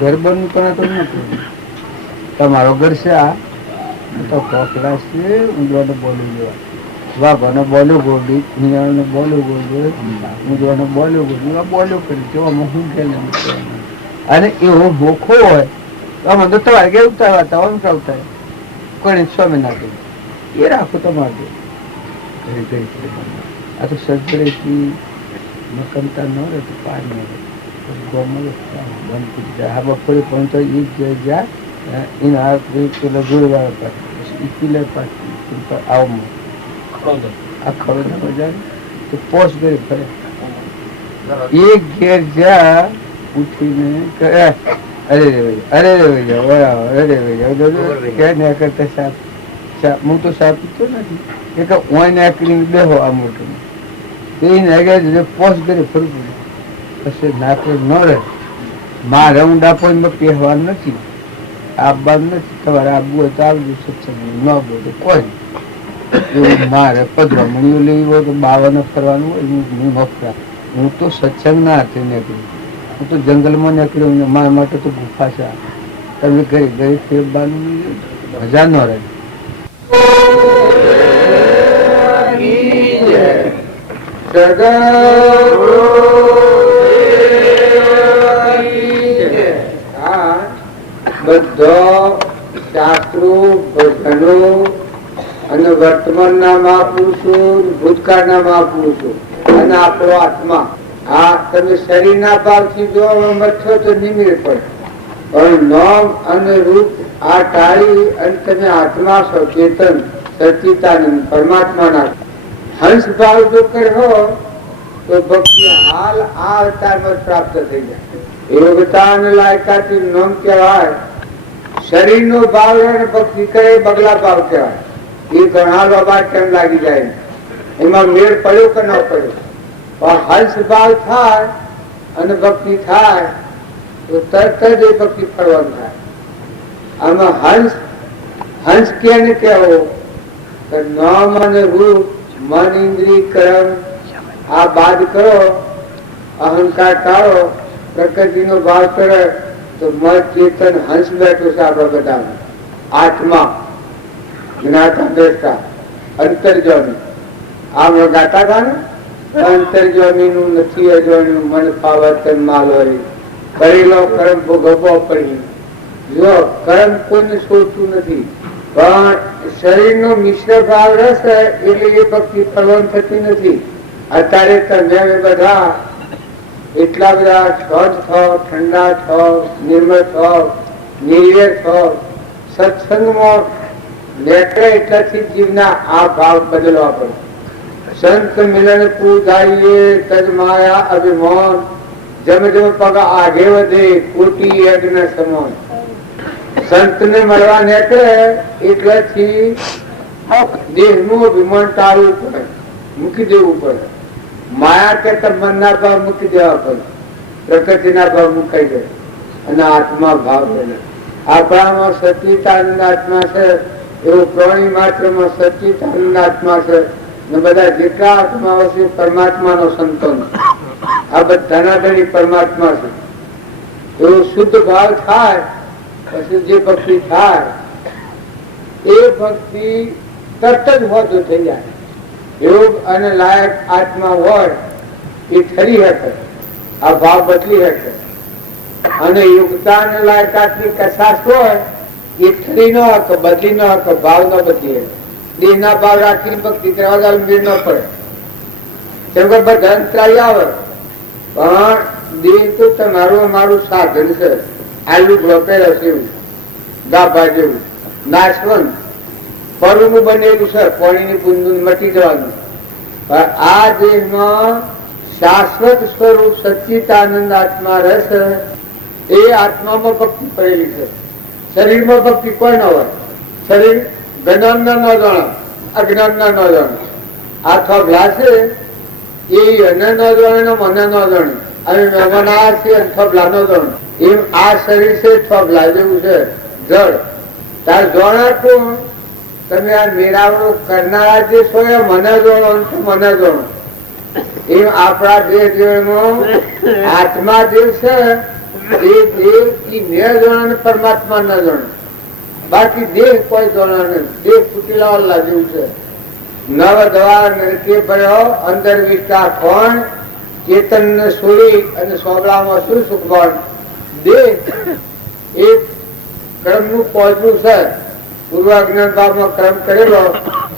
ઘર બરનું કરે તો નથી. તમારો ઘર છે આ તો કોકડા છે, ઊંધવાને બોલી દેવા, વાઘાને બોલ્યો ગોળી, હિયાને બોલ્યો ગોળી, ઊંધવાને બોલ્યો ગોળી, બોલ્યો કરી તેવામાં શું કે અને એવો ભોખો હોય તો આમાં તો તમારે કે ઉતારવા ઉતાર કોને સ્વામી નાખે એ રાખો તમારે. આ તો સજરેથી મકમતા ન રહે તો પાર ન રહે બંધ કરી જાય. આ બપોરે પણ તો એ જ જાય એના પેલા ગુરુવાર પાછી પિલર પાછી આવમાં આ ખબર ના બજાર તો પોસ્ટ કરી ફરે એક ઘેર જા ઉઠીને અરે રે અરે રે કરતા સાપ હું તો સાપ પીતો નથી એક ઓય નાખીને બેહો આ મોટું એ નાગ્યા પોસ્ટ કરી ફરવું પડે પછી નાખે ન રહે. મારે ઊંડા પોઈન્ટમાં પહેરવાનું નથી, આપવાનું નથી. તમારે આપવું હોય તો આવજો સત્સંગ, ન આપવું તો કોઈ મારે 15 મણીઓ લેવી હોય તો 52 ફરવાનું હોય હું નફરા. હું તો સત્સંગ ના હાથે નીકળ્યું, હું તો જંગલમાં નીકળ્યો. મારા માટે તો ગુફા છે. તમે ઘરે ઘરે ફેરવાનું મજા ન રહે. બધો શાસ્ત્રો ભજનો અને વર્તમાનના મહાપુરુષો, ભૂતકાળના મહાપુરુષો અને આપણો આત્મા, આ તમે શરીરના ભાવથી જો મરશો તો નિમિર પડે, પણ નામ અને રૂપ આ ટાળી અને તમે આત્મા છો, ચેતન સચ્ચિદાનંદ પરમાત્માના હંસ ભાવ જો કર્યો તો ભક્તિ હાલ આ અવતારમાં પ્રાપ્ત થઈ જાય. યોગતા અને લાયકાથી નામ કહેવાય. શરીરનો ભાવ અને ભક્તિ કરે બગલા ભાવ કહેવાય. એ ઘણા બાબા કેમ લાગી જાય, એમાં મેળ પડ્યો કે ન પડ્યો. પણ હંસ ભાવ થાય અને ભક્તિ થાય તો તરત જ એ ભક્તિ ફળવાનું થાય. આમાં હંસ કેને કહેવો કે નામ અને રૂપ, મન, ઇન્દ્રિય, કર્મ આ બાદ કરો, અહંકાર ટાળો, પ્રકૃતિનો ભાવ કરે તો મન ચેતન હંસ બેઠો છે આપણા બધા આત્મા, જ્ઞાતા દ્રષ્ટા, અંતર્જ્વામી. આમ ગાતા હતા ને, અંતર્જ્વામી નું નથી અજવાણ્યું, મન પાવતન માલ હોય, કરેલો કર્મ ભોગવવો પડી. જો કર્મ કોઈને છોડતું નથી, પણ શરીરનો મિશ્ર ભાવ રહેશે એટલે એ ભક્તિ ફળવાની થતી નથી. અત્યારે તમે બધા એટલા બધા સ્વચ્છ થો, ઠંડા થો, નિર્મળ થો, નિર્વેર થો, સત્સંગમાં નેકળે એટલાથી જીવના આ ભાવ બદલવા પડે. સંત મિલન પૂજાઈએ તજ માયા અભિમાન, જમ જમ પગ આગે વધે કોટી યજ્ઞ સમાન. સંત ને મળવા નીકળે એટલાથી દેહનું અભિમાન ટાળવું પડે, મૂકી દેવું પડે. માયા કરતા મનના ભાવ મૂકી દેવા પડે, પ્રકૃતિના ભાવ મુકાઈ જાય અને આત્મા ભાવ બને. આપણામાં સચ્ચિદાનંદ આત્મા છે, એવો પ્રાણી માત્રમાં સચ્ચિદાનંદ આત્મા છે, ને બધા જેટલા આત્માઓ છે પરમાત્માનો સંતાન, આ બધાના ધણી પરમાત્મા છે. એવો શુદ્ધ ભાવ થાય પછી જે ભક્તિ થાય એ ભક્તિ તરત જ હોતો થઈ જાય. યોગ અને લાયક આત્મા હોય એ ઠરી શકે, આ ભાવ બદલી શકે. અને યોગતા અને લાયકાતની કશાશ હોય એ ઠરી ન હકે, બદલી ન હકે, ભાવ ન બદલી શકે. દેહના ભાવ રાખીને ભક્તિ કરવા મેળ ન પડે. કેમ કે બધા અંતરાય આવે, પણ દેહ તો તમારું અમારું સાધન છે. આલુ રોપેલા છે એવું, ગાભા જેવું નાશવંત પરનું બનેલું છે, પાણીની બુંદું મટી જવાનું. પણ આ દેહમાં શાશ્વત સ્વરૂપ સચ્ચિદાનંદ આત્મા રહેશે. એ આત્મામાં ભક્તિ પડેલી છે. શરીરમાં ભક્તિ કોઈ ન હોય. શરીર જ્ઞાનના ન જાણે, અજ્ઞાનના ન જાણે. આ થોભલા છે એ એને ન જાણે, મને ન જાણે. અને મહેમાન આ છે થોભલા ન જાણે. એમ આ શરીર છે થોભલા જેવું છે, જળ. તાર જોણા કોણ? તમે આ મેળાવડો કરનારા જે છો એ મને જોડો, મને જોડો. એમ આપણા દેહ જીવનમાં આત્મા દેવ છે, એ દેવ એ મેં જોડે પરમાત્મા ના જોડે. બાકી દેહ કોઈ જોડા નથી. દેહ ફૂટેલા વાળા જેવું છે. નવ દ્વાર નરકે ભર્યો, અંદર વિષ્ટા કોણ, ચેતન ને છોડી અને સોગડામાં શું સુખવાન. દેહ એક કર્મ નું પહોંચવું છે. પૂર્વ અજ્ઞાન ભાવમાં કર્મ કરેલો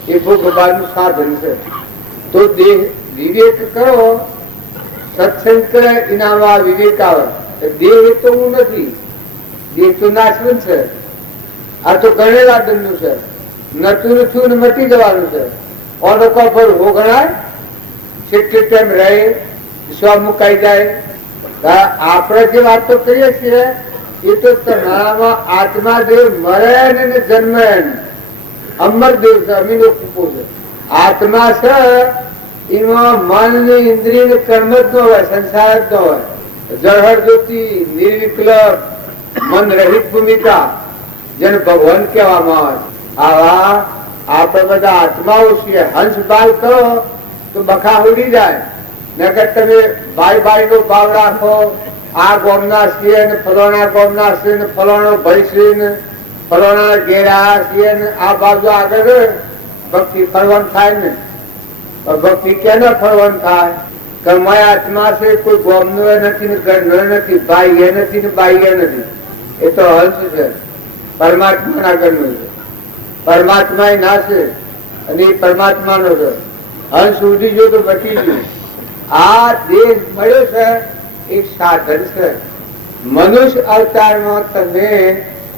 એ ભોગવાનું સાધન છે. તો દેહ વિવેક કરો, સત્સંગ કરે, એનામાં વિવેક આવે. દેહ તો હું નથી, દેહ તો નાશવંત છે. આ તો ગણેલા દંડનું છે, નતું નથી ને મટી જવાનું છે. ઓનકો પર હો ગણાય કેટલી ટાઈમ રહે, સ્વ મુકાઈ જાય. આપણે જે વાતો કરીએ છીએ એ તો તમારામાં આત્મા દેવ મરે ને જન્મે અમર દેવ છે, અમીનો કૂપો છે. આત્મા છે એમાં મન ને ઇન્દ્રિય ને કર્મ જ ન હોય, સંસાર જ ન હોય. જળહર જ્યોતિ, નિર્વિકલ્પ, મન રહિત ભૂમિકા, જેને ભગવાન કહેવામાં આવે. આવા આપણે બધા આત્માઓ છીએ. હંસ બાલ કરો તો બખા ઉડી જાય. નકર તમે ભાઈ ભાઈ નો ભાવ રાખો, આ ગોમના છીએ ને ફલોણા ગોમના છે ને ફલોણો ભાઈ છે ને ફલોણા ઘેરા છીએ ને આ બાજુ આગળ ભક્તિ ફરવાનું થાય ને. ભક્તિ કેને ફરવાનું થાય? કમાય આત્મા છે, કોઈ ગોમનો નથી ને ઘરનો નથી, ભાઈ એ નથી ને બાઈ એ નથી. એ તો હંસ છે, પરમાત્મા ના ઘરનું છે. પરમાત્મા ના છે અને એ પરમાત્મા નો છે. હંસ ઉડી ગયો તો બચી ગયું. આ દેહ મળ્યો છે એક સાધન છે. મનુષ્ય અવતારમાં તમે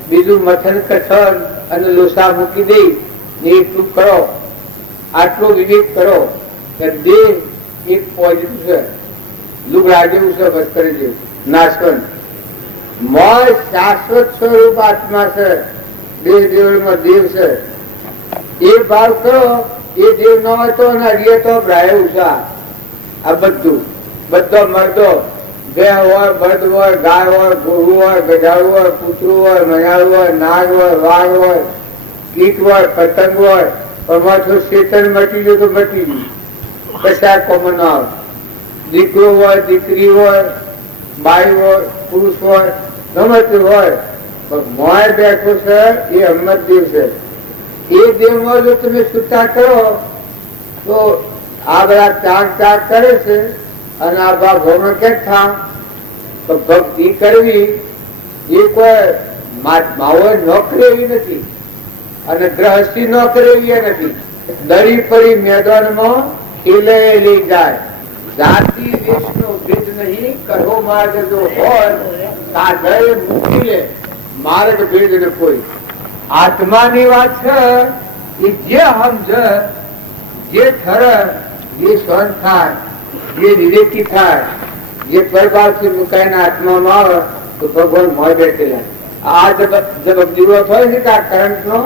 બીજું મથન કથન અને લોસા મૂકી દઈ એટલું કરો, આટલો વિવેક કરો કે દેહ એક પોઝિટિવ છે, લુગડા જેવું છે, બસ કરી જેવું નાશવંત. મોય શાશ્વત સ્વરૂપ આત્મા છે, દેહ દેવમાં દેવ છે. એ ભાવ કરો. એ દેવ ન હોય તો હરિયે તો ભ્રાય ઉષા. આ બધું બધો મરદો, બે હોય, બળદ હોય, ગાય હોય, ગોરું હોય, ગધાડું હોય, કૂતરું હોય, મયાળું હોય, નાગ હોય, વાઘ હોય, કીટ હોય, પતંગ હોય, પણ ચેતન મટી ગયું તો મટી ગયું. કશા કોમન આવે. દીકરો હોય, દીકરી હોય, બાઈ હોય, પુરુષ હોય, ગમે તે હોય, પણ મોય બેઠો છે એ અમર દેવ છે. એ દેવમાં જો તમે છૂટા કરો તો આ બધા ત્યાગ કરે છે. અને આ ભાવ કે તો ભક્તિ કરવી એ કોઈ માઓ નોકરી એવી નથી અને ગ્રહસ્થી નોકરી એવી નથી. દરી પડી મેદાનમાં ખેલે લઈ જાય. જાતિ દેશનો ભેદ નહીં, કરો માર્ગ જો હોય સાધે મૂકી લે, માર્ગ ભેદ ને કોઈ. આત્માની વાત છે એ જે સમજ, જે ઠરે, જે સહન થાય, જે વિવેકી થાય, જે પરભાવથી મુકાઈને આત્મામાં આવે તો ભગવાન મોય બેઠેલા. આ જબ વિરોધ હોય છે કે આ કરંટ નો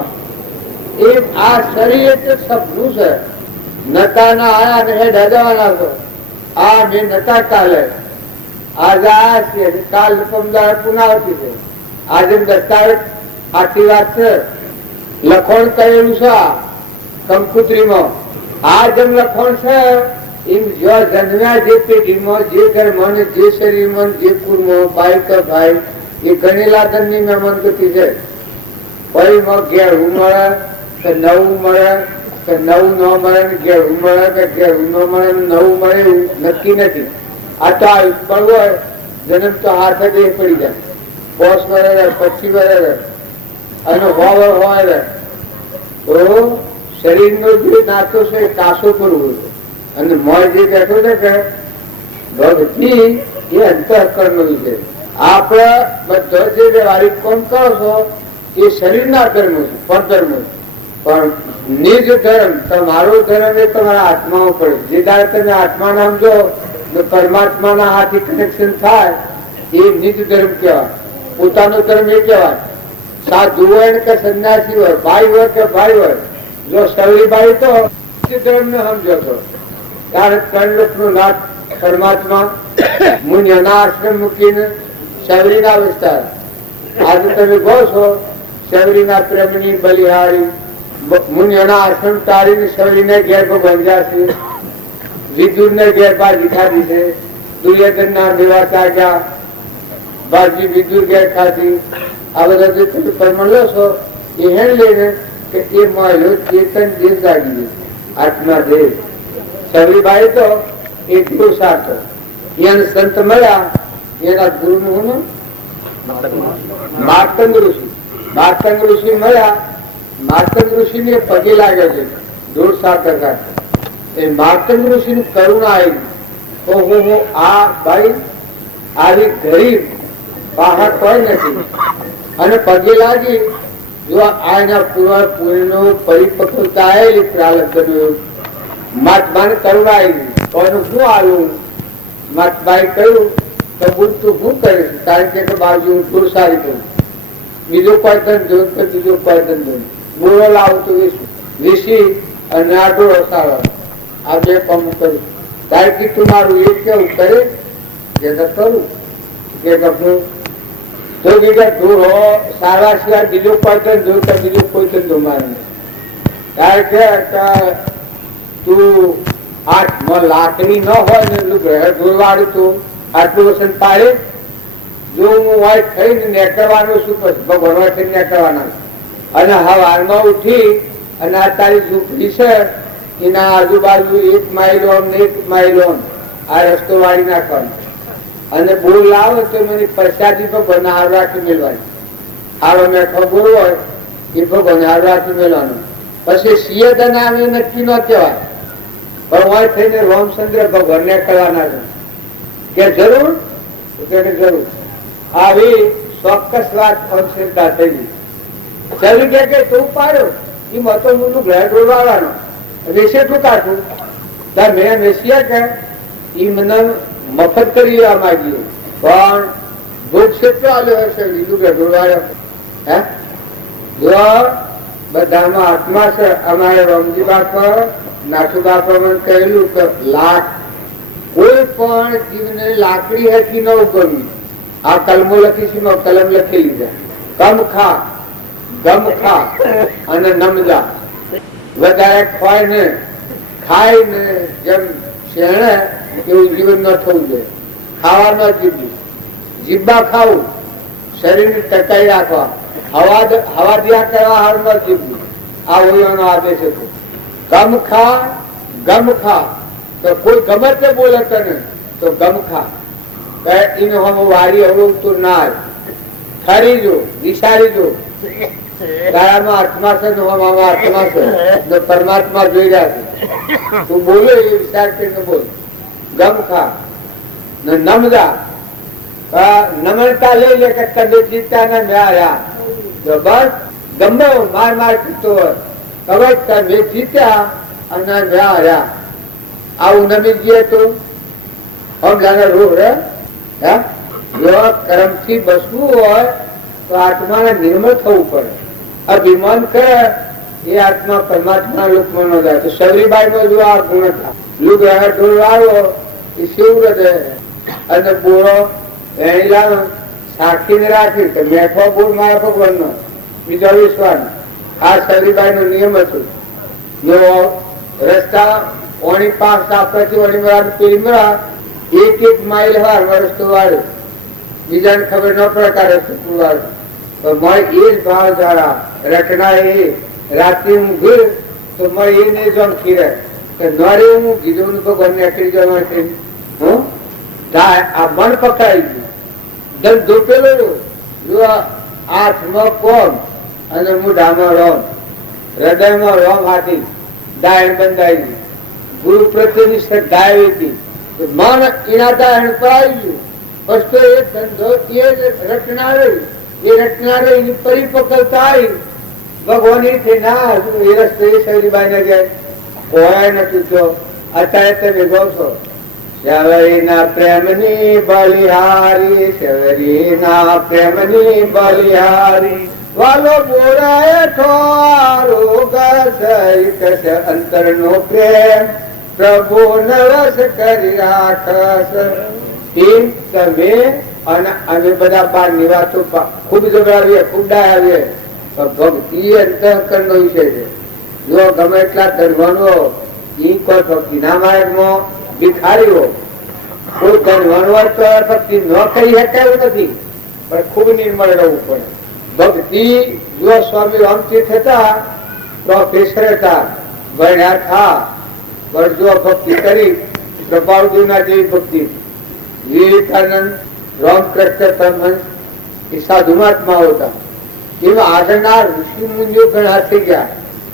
એ આ શરીર એટલે સપનું છે. નતા ના આયા ને હેડા જવાના છો. આ મેં નતા કાલે આજે આ છે કાલ પમદાર પુનાવતી છે આજે દસ્તાવેજ સાચી વાત છે લખણ કરેલું છે કંકુત્રીમાં આ જેમ લખણ છે એમ જો જન્મ્યા જે પેઢીમાં જે ઘરમાં જે શરીરમાં જે કુળમાં ભાઈ કે ભાઈ એ ગણેલા ધનની મહેમાન ગતિ છે ફરીમાં ઘેર મળે કે નવું મળે કે નવું ન મળે ને ઘેર મળે કે ઘેર ન મળે ને નવું મળે એવું નક્કી નથી આ તો આ પડવો હોય જન્મ તો હાથ જ પડી જાય 5 વર્ષ 25 વર્ષ અને હોય તો શરીરનો જે નાતો છે એ કાસો કરવો અને મોય જે બેઠો છે કે ભક્તિ એ અંતઃકરણ નો વિષય આપણે બધો જે વ્યવહારિક કામ કરો છો એ શરીરના ધર્મ છે પરધર્મ પણ નિજ ધર્મ તમારો ધર્મ એ તમારા આત્માઓ પડે જે દાડે તમે આત્મા નામ જો પરમાત્માના હાથી કનેક્શન થાય એ નિજ ધર્મ કહેવાય પોતાનો ધર્મ એ કહેવાય સાધુ હોય કે સંન્યાસી હોય ભાઈ હોય કે ભાઈ હોય જો સવરી બાઈ તો ધર્મ ને સમજો છો ત્યારે 3 લોક નો નાથ પરમાત્મા મુનિના આશ્રમ મૂકીને સવરીના વિસ્તાર આજે તમે કહો છો સવરીના પ્રેમની બલિહારી મુનિના આશ્રમ તારીને સવરીને ઘેર ભગવાન છે વિદુર ને ઘેર બાજી ખાધી છે દુર્યોધન ના દેવા તાગ્યા બાજી વિદુર ઘેર ખાધી આ બધા જે તમે પરમણ લો છો એ હેણ લઈને કે એ માયો ચેતન દેહ જાગી આત્મા દેહ સવરીબાઈ તો એ ગુરુ સાથ એને સંત મળ્યા એના ગુરુ નું માર્તંગ ઋષિ મળ્યા માર્તંગ ઋષિ ને પગે લાગે છે દોર સાકર એ માર્તંગ ઋષિ ની કરુણા આવી તો હું આ ભાઈ આવી ગરીબ બહાર કોઈ નથી અને પગે લાગી જો આના પૂર્વ પૂર્ણ પરિપક્વતા આવેલી પ્રાલબ્ધ મહાત્માને કરુણા આવી કોઈનું શું આવ્યું મહાત્માએ કહ્યું તો બોલ તું શું કરીશ કારણ કે બાજુ હું પુરુષારી કરું બીજો કોઈ ધંધો કે બીજો કોઈ ધંધો બોલો લાવતું વીસી અને આઢોળો સારો આ બે કામ કરું તારે કે તું મારું એ કેવું કરે જે કરું કે કપડું તો બીજા ધૂળો સારા સિવાય બીજો કોઈ ધંધો તો બીજો કોઈ ધંધો મારે તારે કે તું હાથમાં લાકડી ન હોય ને એટલું ગ્રહ ધોળવાળું તું આટલું વસન પાડે જો હું હોય થઈને નીકળવાનું છું ભગવાન થઈને નીકળવાના અને હવારમાં ઉઠી અને આ તારી ઝૂંપડી છે એના આજુબાજુ 1 માઇલ ને 1 માઇલ આ રસ્તો વાળી નાખવાનો અને બોલ લાવો તો મને પ્રસાદી ભગવાન હાર રાખી મેળવાની આવો મેં ખબર હોય એ ભગવાન હાર રાખી મેળવાનું પછી સિંહદન આવે નક્કી ન કહેવાય પણ હોય થઈને રામચંદ્ર ભગવાન ને કરવાના છે કે જરૂર જરૂર આવી ચોક્કસ વાત અવશ્યતા થઈ ચાલુ કે તું પાડ્યો એ મતો હું ગ્રહ ડોલવાનો વેસે તું કાઢું ત્યાં મેં વેચ્યા કે એ મને મફત કરી લેવા માંગીએ પણ ભોગ ક્ષેત્ર આવ્યો હશે બીજું ગ્રહ ડોલવાયો હે જો બધામાં આત્મા છે અમારે રમજી બાપા નાથુ બાપા મને કહેલું કે લાખ કોઈ પણ જીવને લાકડી હતી ન ઉગમવી આ કલમો લખીશું કલમ લખેલી છે કમ ખા ગમ ખા અને નમજા વધારે ખવાય ને ખાય ને જેમ શેણે એવું જીવન ન થવું જોઈએ ખાવા ન જીવવું જીબ્બા ખાવું શરીરને ટકાઈ રાખવા હવા દિયા કરવા હાર ન જીવવું આ ઓયોનો આદેશ હતો ગમ ખા તો કોઈ ગમે તે બોલે તને તો ગમ ખા એનો હમ વારી હવું તો ના ઠરી જો વિચારી જો તારામાં આત્મા છે આત્મા છે પરમાત્મા જોઈ રહ્યા છે તું બોલે એ વિચાર કરીને બોલ ગમ ખા નમદા નમ્રતા લઈ લે કે કદે જીતા ને મેં બસ ગમે માર પીતો હોય તમે જીત્યા અને મેં હાર્યા આવું નમી જઈએ તો હમ જાણે રોહ રે જો કર્મ થી બસવું હોય તો આત્માને નિર્મળ થવું પડે અભિમાન કરે એ આત્મા પરમાત્મા લોકમાં ન જાય તો સવરીબાઈ નો જો આ ગુણ હતા લુગ ઢોલ આવ્યો એ શિવ હૃદય અને બોળો વેણીલા સાક્ષીને રાખી કે મેઠો બોલ મારા ભગવાનનો બીજો વિશ્વાસ. આ સરીબાઈ નો નિયમ હતું. જો રસ્તા ઓણી પાક સાપરથી ઓણી મરા પેલી મરા એક માઇલ વાર રસ્તો વાળ્યો, બીજાને ખબર ન પ્રકારે તો મળે એ જ ભાવ દ્વારા રચના એ રાત્રિ હું ગીર તો મળે એને જ ખીરે કે નરે હું કીધું ભગવાન ને અકડી જવા હું આ મન પકડાઈ ગયું ધન ધોપેલો આઠમાં કોમ અને મોઢામાં રોમ હૃદયમાં રોમ હાથી દાયણ બંધાઈ ગયું. ગુરુ પ્રત્યેની શ્રદ્ધા એવી હતી મન એના દાયણ પર આવી ગયું. બસ તો એ ધંધો એ રચના રહી, એ રચના રહી એની પરિપક્વતા આવી ભગવાન થી ના એ રસ્તે શરીરબાઈ ને જાય કોઈ નથી જો. અત્યારે તમે ગો છો શેવરીના પ્રેમની બલિહારી, શેવરીના પ્રેમની બલિહારી વાલો બોરાય ઠોરો સરિત અંતર નો પ્રેમ પ્રભુ નવસ કરી રાખસ. તમે અને અમે બધા બાર નિવાસો ખૂબ જબરાવીએ, ખૂબ ડાયાવીએ, ભક્તિ અંતઃકરણ નો વિષય છે. જો ગમે એટલા ધર્મનો ઈ કોઈ ભક્તિ ના માર્ગમાં ભિખારીઓ કોઈ ધર્મનો ભક્તિ ન કરી શકાય એવું નથી, પણ ખૂબ નિર્મળ રહેવું પડે. ભક્તિ જો સ્વામી રામતીર્થ હતા, પ્રોફેસર હતા, ભણ્યા થા, પણ જો ભક્તિ કરી કૃપાળુદેવના જેવી ભક્તિ, વિવેકાનંદ, રામકૃષ્ણ પરમહંસ એ સાધુ મહાત્માઓ હતા. એમાં આગળના ઋષિ મુનિઓ ઘણા થઈ ગયા,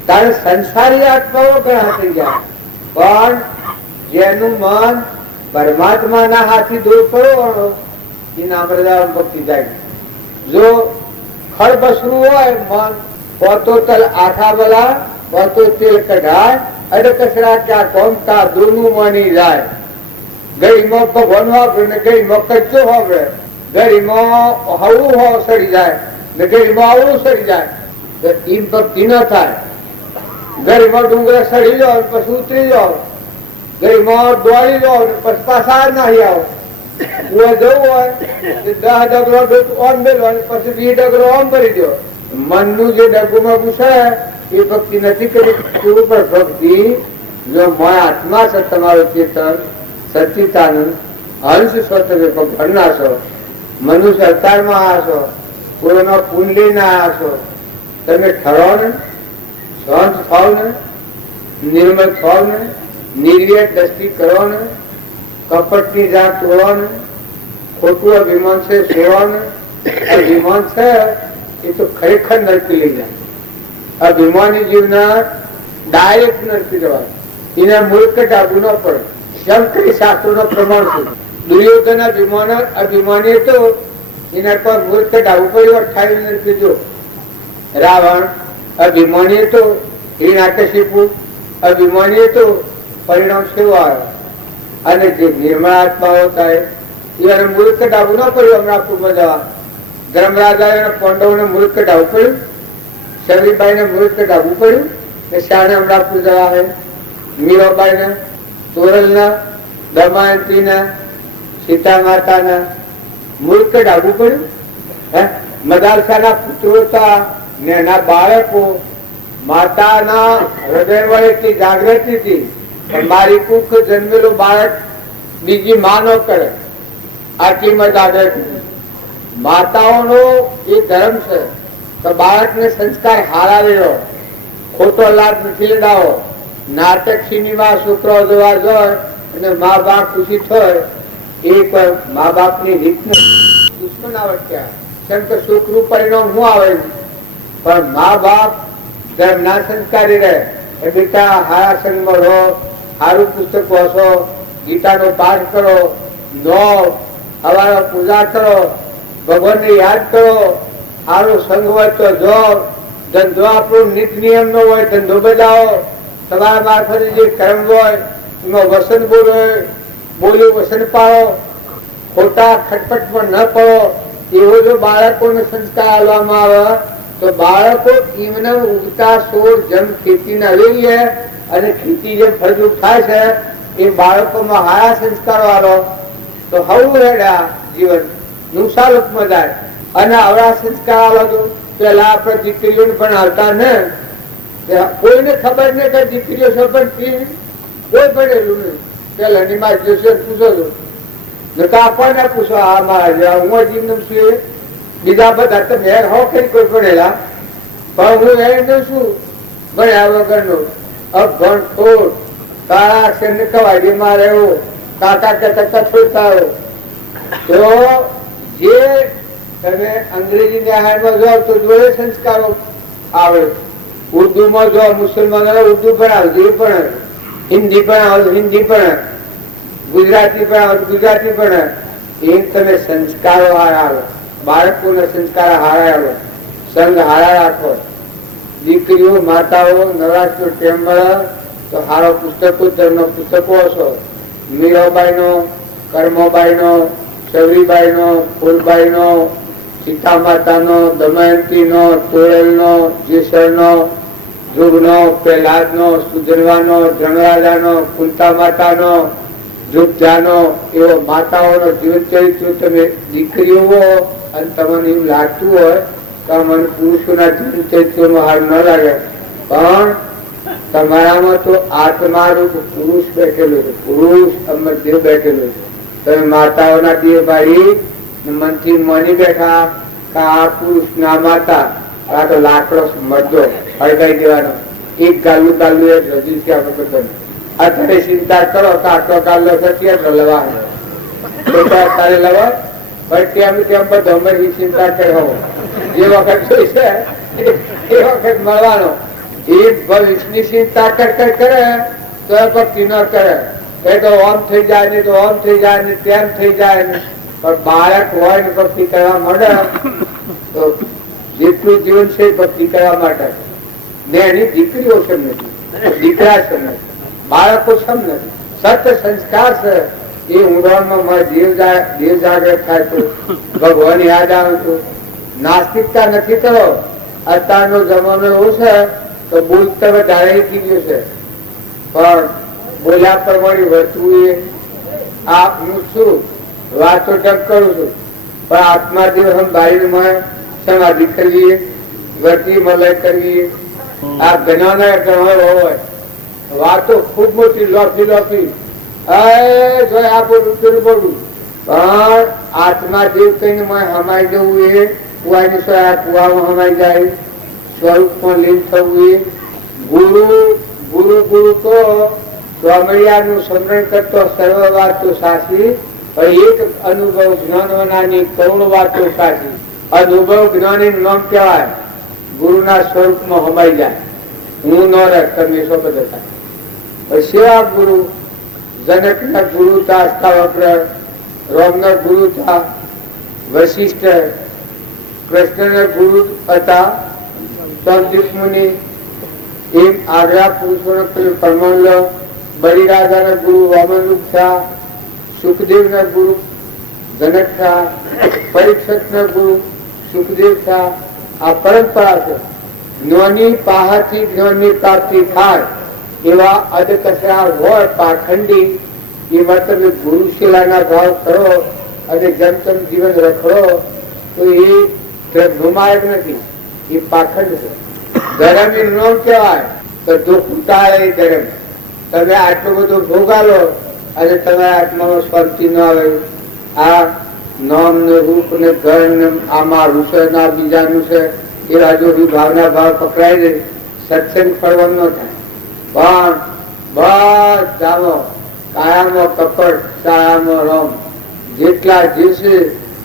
તારે સંસારી આત્માઓ ઘણા થઈ ગયા, પણ જેનું મન પરમાત્માના હાથી દૂર પડો એના અમૃતા ભક્તિ જાય. જો ખડબસરું હોય મન પોતો તલ આખા બલા પોતો તેલ કઢાય અડ કચરા ક્યાં કોમ કા દોનું માની જાય. ગળીમાં ભગવાન વાપરે ને ગળીમાં કચ્ચો વાપરે, ગળીમાં હળવું હોવ સડી જાય ને ગળીમાં આવડું સડી જાય તો એમ ભક્તિ ન થાય. ગળીમાં ડુંગરા સડી જાઓ પછી ઉતરી જાઓ, ગળીમાં દોડી જાઓ પછી પાછા નાહી આવો. જવું હોય 10 ડગરો ઓમ મેળવો પછી 20 ડગરો ઓમ ભરી દો. મનનું જે ડગુમાં પૂછાય એ ભક્તિ નથી કરી. પણ ભક્તિ જો આત્મા છે તમારો ચેતન સચિતાનંદ હંસ છો, તમે ભગવાનના છો, મનુષ્ય અવતારમાં આવ્યા છો, પૂર્ણ કુંડલીના આવ્યા છો, તમે ઠરો ને શાંત થાવ ને નિર્મળ થાવ ને નિર્વ્યત દ્રષ્ટિ કરો ને કપટની જાત તોડો ને ખોટું અભિમાન છે સેવા ને અભિમાન છે એ તો ખરેખર નરકી લઈ જાય. અભિમાની જીવના ડાયરેક્ટ નરકી જવાય, એના મૂર્ખ ડાબુ ન પડે. શંકરી શાસ્ત્રો નો પ્રમાણ છે. દુર્યોધન અભિમાની હતો એના પર મૂર્ખ ડાબુ પડ્યું 28 કીધું. રાવણ અભિમાની હતો, હિરણ્યકશિપુ અભિમાની હતો, પરિણામ સેવો આવ્યો. અને જે નિર્મળ આત્માઓ થાય એને મૂર્ખ ડાબુ ન પડ્યું. અમરાપુરમાં જવા ધર્મરાજા પાંડવો ને મૂર્ખ ડાબુ પડ્યું, શબરીબાઈ ને મૂર્ખ ડાબુ પડ્યું, શાણે અમરાપુર જવા આવે મીરાબાઈ ને તોરલના દમયંતીના સીતા માતાના મૂર્ખ ડાબુ પડ્યું. મદાલસાના પુત્રો હતા ને એના બાળકો માતાના હૃદય વડે એટલી જાગૃતિ હતી પણ મારી કુખ જન્મેલું બાળક બીજી માં ન કરે, આટલી માં જાગૃતિ. માતાઓનો એ ધર્મ છે તો બાળકને સંસ્કાર હારા લેવો, ખોટો લાભ નથી લેડાવો. નાટક સિનેમા છોકરો જોવા જાય અને મા બાપ ખુશી થાય એ કોઈ મા બાપ ની રીત દુશ્મન આવડ્યા. કેમ કે છોકરું પરિણામ શું આવે પણ મા બાપ ધર્મ ના સંસ્કારી રહે. એ બેટા હારા સંગમાં રહો, સારું પુસ્તક વાંચો, ગીતાનો પાઠ કરો, નો હવારે પૂજા કરો, ભગવાનને યાદ કરો, સારો સંગ હોય તો જો, ધંધો આપણો નીત નિયમ નો હોય ધંધો બજાવો, તમારા મારફતે જે કર્મ હોય એમાં વસન બોલ્યું વસન પાડો, ખોટા ખટપટમાં ન પડો. એવો જો બાળકોને સંસ્કાર આપવામાં આવે તો બાળકો એમને ઉગતા સોળ જેમ ખેતીના લઈએ અને ખેતી જેમ ફળદ્રુપ થાય છે એ બાળકોમાં હારા સંસ્કારો આવો તો હવું હેડા જીવન નુસાલકમાં જાય. અને આવડા સંસ્કાર આવો તો પેલા આપણે દીકરીઓને પણ આવતા ને કોઈને ખબર નહીં કે દીકરીઓ છે પણ કોઈ પડેલું નહીં. પેલા ની માં જોશે પૂછો છો આપણને પૂછો આ મારા હું જીવન છું બીજા બધા તમે હેર હો કઈ કોઈ પડેલા પણ હું હેર શું ભણ્યા વગરનો અભણ ખોટ તારા અક્ષર ને કવાડી મારે કાકા કહેતા કઠોરતા તો જે તમે અંગ્રેજી ન્યાયમાં જાઓ તો જોડે સંસ્કારો આવે. ઉર્દુમાં જો મુસલમાનો ઉર્દુ ભણાવે એ પણ હિન્દી ભણાવો હિન્દી પણ ગુજરાતી ભણાવો ગુજરાતી પણ એ તમે સંસ્કારો હારા આવે. બાળકોના સંસ્કાર હારા આવે. સંઘ હારા રાખો. દીકરીઓ માતાઓ નવરાત્રિ ટેમ મળે તો હારો પુસ્તકો ધર્મનો પુસ્તકો હશો. મીરાબાઈ નો, કર્મોબાઈ નો, સવરીબાઈ નો, ફૂલબાઈ નો, સીતા માતા નો, દમયંતી નો, તોયલ નો, જેસર નો, ધ્રુવ નો, પ્રહલાદ નો, સુધરવા નો, ધનરાજા નો, કુંતા માતા નો, ધ્રુપજા નો એવો માતાઓનો જીવન ચરિત્ર તમે દીકરીઓ અને તમને એવું લાગતું હોય તો મને પુરુષોના જીવન ચરિત્રમાં હાર ન લાગે પણ તમારામાં તો આત્મારૂપ પુરુષ બેઠેલો છે. પુરુષ અમર દેવ બેઠેલો છે. તમે માતાઓના દેહ ભાઈ મનથી માની બેઠા કે આ પુરુષ ના માતા આ તો લાકડો મરદો હળગાઈ દેવાનો એક ગાલું ગાલું એક રજૂ છે આપણે અત્યારે ચિંતા કરો તો આટલો ગાલો છે તારે લવા પણ તેમ તેમ બધો અમારી ચિંતા કરો જે વખત જોઈશે એ વખત મળવાનો. એ ભવિષ્યની ચિંતા કરે તો ભક્તિ ન કરે એ તો ઓમ થઈ જાય ને તો ઓમ થઈ જાય ને તેમ થઈ જાય ને પણ બાળક હોય ને ભક્તિ કરવા માંડે તો જેટલું જીવન છે ભક્તિ કરવા માટે ને એની દીકરીઓ છે નથી દીકરા છે નથી બાળકો છે નથી સત્ય સંસ્કાર છે એ ઊંડાણમાં દેવ જાગૃત થાય તો ભગવાન યાદ આવે તો નાસ્તિકતા નથી કરો. અત્યારનો જમાનો એવો છે તો બોલતા વધારે કીધું છે પણ બોલ્યા પ્રમાણે વર્તવું એ આ હું છું વાતો ટક કરું છું પણ આત્માદેવ હમ બારીને સમાધિ કરવી વર્તી મલય કરવી આ જ્ઞાના ગ્રહણ હોય વાતો ખૂબ મોટી લોફી લોફી પણ આત્મા દેવ કહીને હમાઈ જવું એ કુવાની કુવામાં હમાઈ જાય સ્વરૂપમાં લીન થવું એ ગુરુ ગુરુ ગુરુ તો સ્વામિયાનું સ્મરણ કરતો સર્વ વાતો સાચી પણ એક અનુભવ જ્ઞાનવનાની કરુણ વાતો સાચી. અનુભવ જ્ઞાની નામ કહેવાય. ગુરુના સ્વરૂપમાં હમાઈ જાય. હું ન રખ તમે શું બધા સેવા ગુરુ જનક ના ગુરુ था अष्टावक्र, राम ना गुरु था वशिष्ठ, कृष्ण ना गुरु था संदीप मुनि. एम आगरा पुरुषों प्रमाण लो. बड़ी राजा ना गुरु वामनरूप था. सुखदेव ना गुरु जनक था. परीक्षित ना गुरु सुखदेव था. आ परंपरा છે. જ્ઞાની પાહાથી જ્ઞાનની પ્રાપ્તિ થાય એવા અધકચરા હોય પાખંડી એ મતલબ ગુરુશિલાના ભાવ કરો અને જેમ તેમ જીવન રખડો તો એ ધર્મમાર્ગ નથી, એ પાખંડ છે. ધર્મ એ નામ કહેવાય તો દુઃખ ઉતારે ધર્મ. તમે આટલું બધું ભોગાલો અને તમારા આત્મામાં શાંતિ ન આવે. આ નામ ને રૂપ ને ઘર ને આ મારું છે ના બીજાનું છે એવા જો ભાવના ભાવ પકડાય ને સત્સંગ ફળવાનું ન થાય. પણ બધામાં કાયામાં કપટ સાયામાં રમ જેટલા જે છે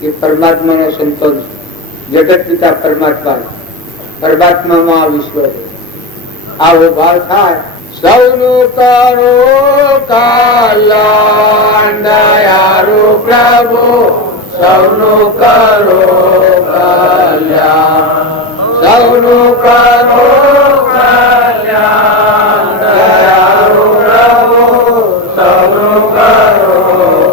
એ પરમાત્માનો સંતોષ છે. જગત પિતા પરમાત્મામાં આ વિશ્વ છે. આવો ભાવ થાય સૌનું કરો કલ્યાણ દયાળુ પ્રભુ, સૌનું કરો કલ્યાણ, સૌનું કરો કલ્યાણ દયાળુ પ્રભુ, સૌનું કરો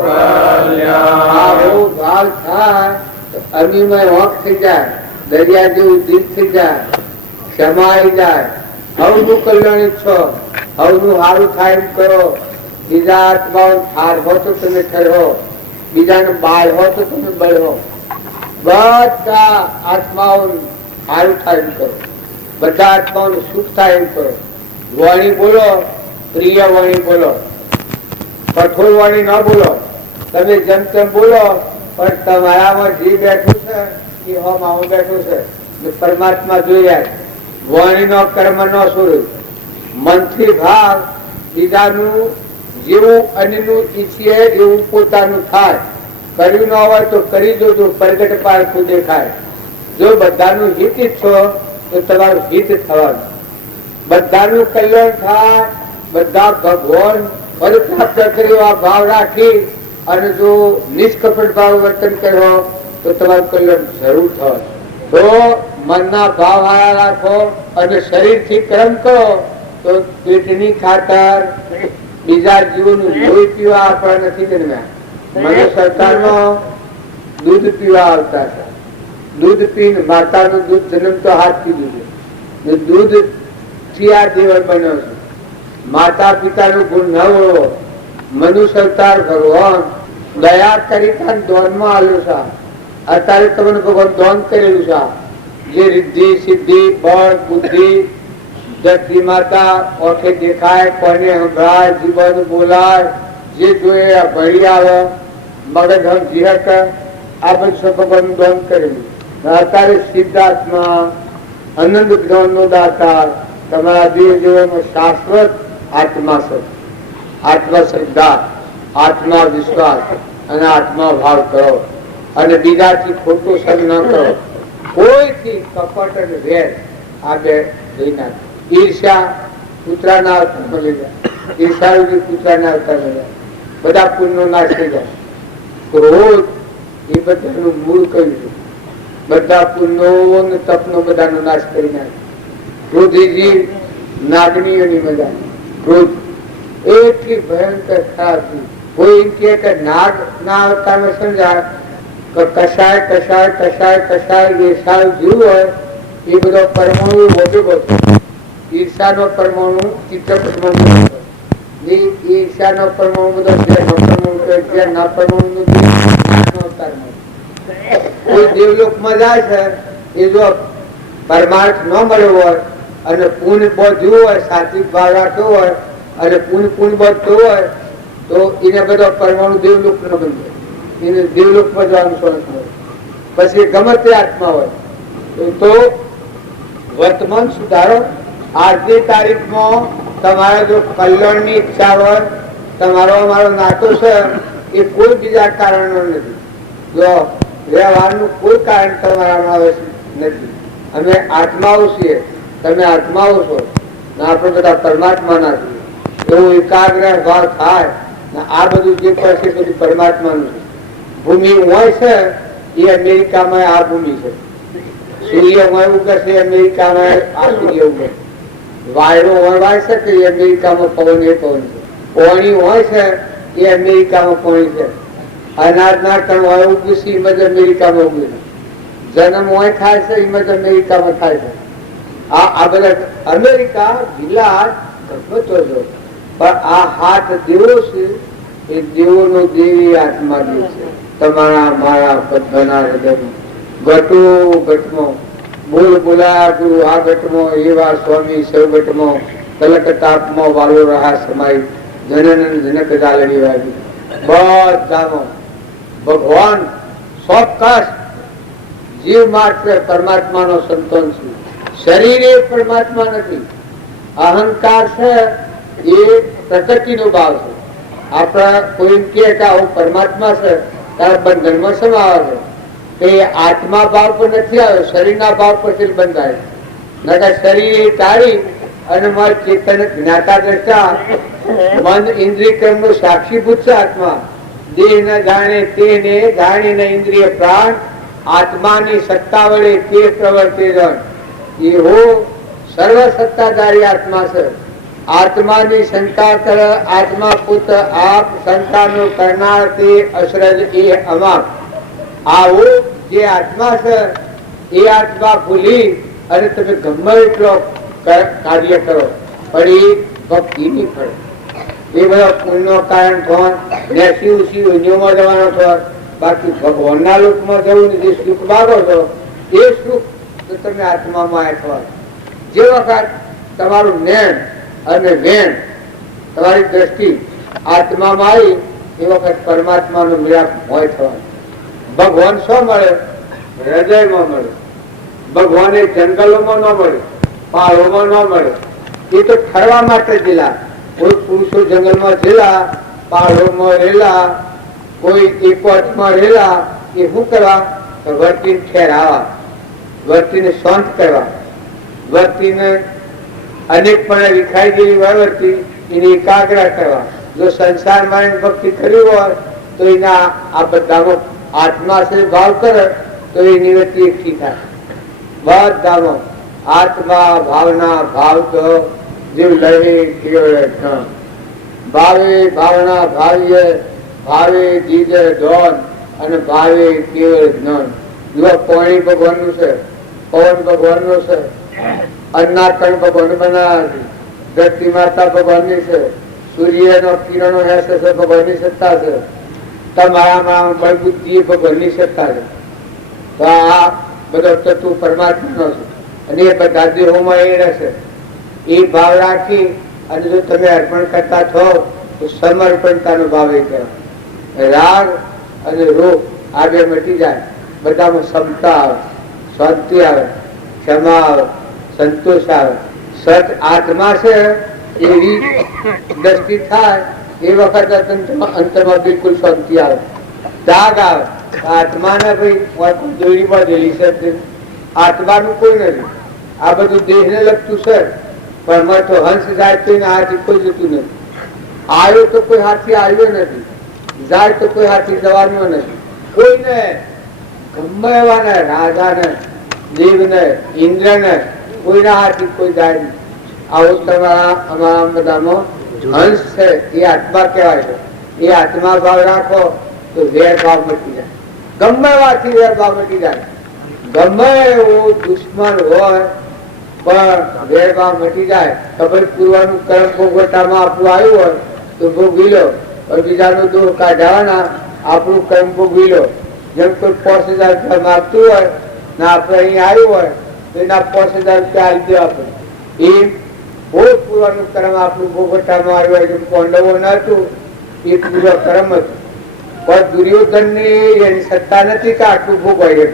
કલ્યાણ. આવો ભાવ થાય તો અમીમય હોક થઈ જાય, દરિયા જેવું દિલ થઈ જાય, ક્ષમા આવી જાય. હવનું કલ્યાણ ઈચ્છો, હવનું સારું થાય એમ કરો. બીજા આત્માઓ ઠાર હો તો તમે ઠર હો, બીજાનું બાળ હો તો તમે બળ હો. બધા આત્માઓ સારું થાય એમ કરો, બધા આત્માઓને સુખ થાય એમ કરો. વાણી બોલો, પ્રિય વાણી બોલો, કઠોર વાણી ન બોલો. તમે જેમ તેમ બોલો, પણ તમારામાં જે બેઠું છે એ હું બેઠું છે, પરમાત્મા જોઈ રહ્યા. વાણી નો કર્મ નો સ્વરૂપ, મનથી ભાવ બીજાનું જેવું અન્યનું ઈચ્છીએ એવું પોતાનું થાય. કર્યું ન હોય તો કરી જોજો, પ્રગટ પારખું દેખાય. જો બધાનું હિત ઈચ્છો તો તમારું હિત થવાનું, બધાનું કલ્યાણ થાય. બધા ભગવાન પદ પ્રાપ્ત કર્યો આ ભાવ રાખી અને જો નિષ્કપટ ભાવ વર્તન કરો તો તમારું કલ્યાણ જરૂર થાય. તો મનના ભાવ હારા રાખો અને શરીરથી કર્મ કરો તો પેટની ખાતર બીજા જીવોનું લોહી પીવા આપણા નથી જન્મ્યા. મને સરકારમાં દૂધ પીવા આવતા હતા. દૂધ પીને માતાનું દૂધ જન્મ તો હાથ પીધું છે. દૂધ થી આ દેવળ બન્યો છે. માતા પિતાનું ગુણ ન હોવો, મનુષ્ય અવતાર ભગવાન દયા કરી દોનમાં આવ્યો છે. અત્યારે તમને ભગવાન દોન કરેલું છે. જે રિદ્ધિ સિદ્ધિ બળ બુદ્ધિ ધરતી માતા ઓઠે દેખાય, કોને સંભળાય, જીવન બોલાય, જે જોઈએ ભળી આવે, મગજ જીહક, આ બધું ભગવાન દોન કરેલું. અત્યારે સિદ્ધાર્થમાં આનંદ જ્ઞાન નો દાતા તમારા દેહ જીવનમાં શાશ્વત આત્મા છે. આત્મા શ્રદ્ધા, આત્મા વિશ્વાસ અને આત્મા ભાવ કરો અને બીજાથી ખોટો સંગ ન કરો. કોઈથી કપટ અને વેર આ બે લઈ નાખો. ઈર્ષ્યા કૂતરાના અવતાર મળી જાય, ઈર્ષા કૂતરાના અવતાર મળી જાય, બધા પુણ્યનો નાશ થઈ જાય. ક્રોધ એ બધાનું મૂળ કહ્યું છે. બધા પુણ્યો અને તપનો બધાનો નાશ કરી નાખે. ક્રોધીજી નાગનીઓની મજા. ક્રોધ એટલી ભયંકર ખરાબ છે. કોઈ એમ કે નાગ ના અવતારમાં સમજાય કશાય કશાય કશાય કશાય ઈર્ષા જીવ હોય એ બધો પરમાણુ વધુ બધો. ઈર્ષાનો પરમાણુ ચિત્તપટમાં ઈર્ષાનો પરમાણુ બધો ના પરમાણુ કોઈ દેવલોકમાં જાય છે એ જો પરમાર્થ ન મળ્યો હોય અને પુણ્ય બધું હોય, સાત્વિક ભાવ રાખ્યો હોય અને પુણ્ય બધું હોય તો એને બધો પરમાણુ દેવલોક નો બનશે. એને દેવલોકમાં જવાનું સ્વરૂપ હોય. પછી ગમે તે આત્મા હોય તો વર્તમાન સુધારો. આજની તારીખમાં તમારે જો કલ્યાણની ઈચ્છા હોય, તમારો અમારો નાતો છે એ કોઈ બીજા કારણો નથી. જો વ્યવહારનું કોઈ કારણ તમારામાં નથી. અમે આત્માઓ છીએ, તમે આત્માઓ છો, આપણે બધા પરમાત્માના છીએ. એવું એકાગ્ર ભાવ થાય ને આ બધું જે પડશે બધું પરમાત્માનું છે. ભૂમિ હોય છે એ અમેરિકામાં આ ભૂમિ છે. સૂર્ય હોય ઉગશે અમેરિકામાં આ સૂર્ય ઉગે. વાયરો હોય શકે એ અમેરિકામાં પવન એ પવન છે. પાણી હોય છે એ અમેરિકામાં પાણી છે. અનાજના કણ હોય ઉગશે એમાં જ અમેરિકામાં ઉગે. જન્મ હોય થાય છે એમાં જ અમેરિકામાં થાય છે. આ બધા અમેરિકા જિલ્લા ગભતો જો પણ આ હાથ દેવો છે એ દેવોનો દેવી આત્મા દેવ છે. તમારા મારા બધાના હૃદય ઘટો ઘટમો બોલ બોલા ગુરુ આ ઘટમો એવા સ્વામી સૌ ઘટમો કલકતાપમાં વાલો રહા સમાય જનન જનક જાલડી વાગી. બધામાં ભગવાન ચોક્કસ જીવ માત્ર પરમાત્માનો સંતોન છે. શરીર એ પરમાત્મા નથી. અહંકાર છે એ પ્રકૃતિનો ભાવ છે. આપણા કોઈ કે આવું પરમાત્મા છે તારા બંધનમાં સમાવે છે કે આત્મા ભાવ પર નથી આવ્યો, શરીરના ભાવ પરથી બંધાય. નકર શરીર તાળી અને મારી ચેતન જ્ઞાતા દ્રષ્ટા મન ઇન્દ્રિય કર્મ નો સાક્ષીભૂત છે આત્મા. દેહ ન જાણે તેને જાણીને ઇન્દ્રિય પ્રાણ આત્માની સત્તા વડે તે પ્રવર્તે જણ. એવો સર્વ સત્તાધારી આત્મા છે. આત્માની શંકા કર આત્મા પુત આપ શંકાનો કરનાર તે અસરજ એ અમાપ. આવો જે આત્મા છે એ આત્મા ભૂલી અને તમે ગમે એટલો કાર્ય કરો પણ એ ભક્તિ નહીં પડે. એ બધા પુણ્યનો કારણ થવા ને શિવ યોનિઓમાં જવાનો થવા. બાકી ભગવાનના લોકમાં જવું ને જે સુખ માગો છો એ સુખ તો તમે આત્મામાં થવા. જે વખત તમારું જ્ઞાન અને વેણ તમારી દ્રષ્ટિ આત્મામાં આવી એ વખત પરમાત્માનો મિલાપ હોય થવા. ભગવાન શું મળે? હૃદયમાં મળે. ભગવાન એ જંગલોમાં ન મળે, પહાડોમાં ન મળે. એ તો ઠરવા માટે જેલા. કોઈ પુરુષો જંગલમાં જેલા, પહાડોમાં રહેલા, કોઈ એકોટમાં રહેલા. એ શું કરવા? વર્તીને ઠેરાવા, વર્તીને શાંત કરવા, વર્તીને અનેકપણે વિખાઈ ગયેલી વર્તી એને એકાગ્ર કરવા. જો સંસારમાં ભક્તિ કરી હોય તો એના આ બધામાં આત્મા છે ભાવ કરે તો એ નિવૃત્તિ એકઠી થાય. બધામાં આત્મા ભાવના ભાવ તો જીવ લહે કેવળ ભાવે ભાવના ભાવ્ય ભાવે જીજે ધોન અને ભાવે કેવળ જ્ઞાન. જો પાણી ભગવાનનું છે, પવન ભગવાનનો છે, અન્ના કણ ભગવાન બનાવ્યા છે, ધરતી માતા ભગવાનની છે, સૂર્યનો કિરણો હેસે છે ભગવાનની સત્તા છે, તમારામાં બળબુદ્ધિ ભગવાનની સત્તા છે. તો આ બધો તત્વ પરમાત્માનો છે અને એ બધા દેહોમાં એ રહેશે. એ ભાવ રાખી અને જો તમે અર્પણ કરતા છો તો સમર્પણતાનો ભાવ એ કરો. રાગ અને રોગ આ બે મટી જાય. બધામાં સમતા આવે, શાંતિ આવે, ક્ષમા આવે, સંતોષ આવે. સત આત્મા છે એવી દ્રષ્ટિ થાય એ વખત અંતરમાં બિલકુલ શાંતિ આવે, ત્યાગ આવે. આત્માને ભાઈ દોરી બાંધેલી છે, આત્માનું કોઈ નથી. આ બધું દેહને લગતું છે પણ મેં તો હંસ જાય તો હાથી કોઈ જતું નથી. આવ્યો તો કોઈ હાથી આવ્યો નથી, જાય તો કોઈ હાથી જવાનું નથી. કોઈને ગમે એવાને, રાજાને, દેવને, ઇન્દ્રને કોઈના હાથી કોઈ જાય નહીં. આવો તમારા અમારા બધામાં હંસ છે એ આત્મા કહેવાય છે. એ આત્મા ભાવ રાખો તો વેર ભાવ મટી જાય. ગમે એવાથી વેર ભાવ મટી જાય. ગમે એવો દુશ્મન હોય પણ વેર ભાવ મટી જાય. ખબર પૂરવાનું કર્મ ભોગવટામાં આપણું આવ્યું હોય તો ભોગવી લો, બીજાનો દોષ કાઢવાના, આપણું કર્મ ભોગવી લો. જેમ કોઈ 5000 રૂપિયા માગતું હોય ને આપણે અહીં આવ્યું હોય તો એના 5000 રૂપિયા આપી દો આપણે. એ ભોગ પૂરવાનું કર્મ આપણું ભોગવટામાં આવ્યું હોય. જેમ પાંડવો ન હતું એ પૂર્વ કર્મ હતું. પણ દુર્યોધન ની એની સત્તા નથી કે આટલું ભોગવાય,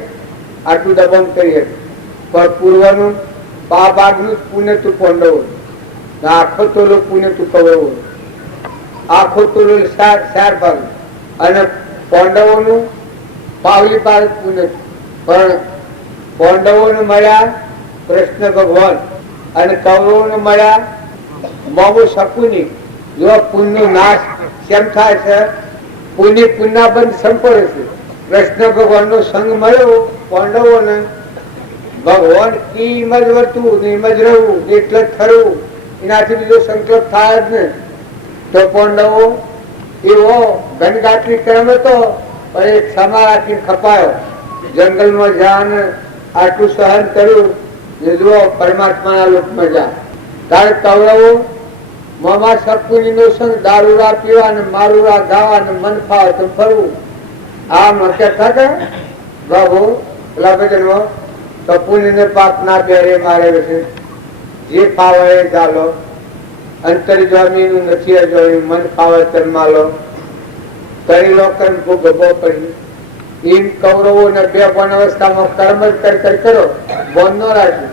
આટલું દબંગ કરીએ. પણ પૂર્વનું ભાગનું પુણ્ય તું પાંડવો, આખો તોલો પુણ્ય તું કૌરવો, આખો તોલો 4 ભાગ. અને પાંડવોનું પાવલી પાર પુણ્ય. પણ પાંડવોને મળ્યા કૃષ્ણ ભગવાન અને કૌરવોને મળ્યા મોમો શકુની. જો પુણ્ય નાશ કેમ થાય છે? પુણ્ય બંધ સંપડે છે. કૃષ્ણ ભગવાન નો સંગ મળ્યો પાંડવોને. ભગવાન ઈમ જ વર્તું ને ઈમ જ રહેવું, એટલે જ ખરવું, એનાથી બીજો સંકલ્પ થાય જ ને. તો પાંડવો એવો ઘનગાત્રી ક્રમ હતો પણ એક સમા રાખીને ખપાયો. જંગલમાં જ્યાં આટલું સહન કર્યું ને જુઓ પરમાત્માના લોકમાં જા. તારે કૌરવો મામા શકુની નો સંગ દારૂડા પીવા ને મારુડા ગાવા ને મન ફાવે તો ફરવું. આ મક્યા થકે બાબુ પેલા ભજનમાં તો પુણ્ય ને પાપ ના પહેરે મારે છે. જે ફાવે એ ચાલો, અંતર જમીન નથી અજોયું, મન ફાવે તનમાં લો, કરી લો કર્મ ભોગવો પડી. એમ કૌરવો ને બે પણ અવસ્થામાં કર્મ જ કરો, બોન ન રાખ્યું.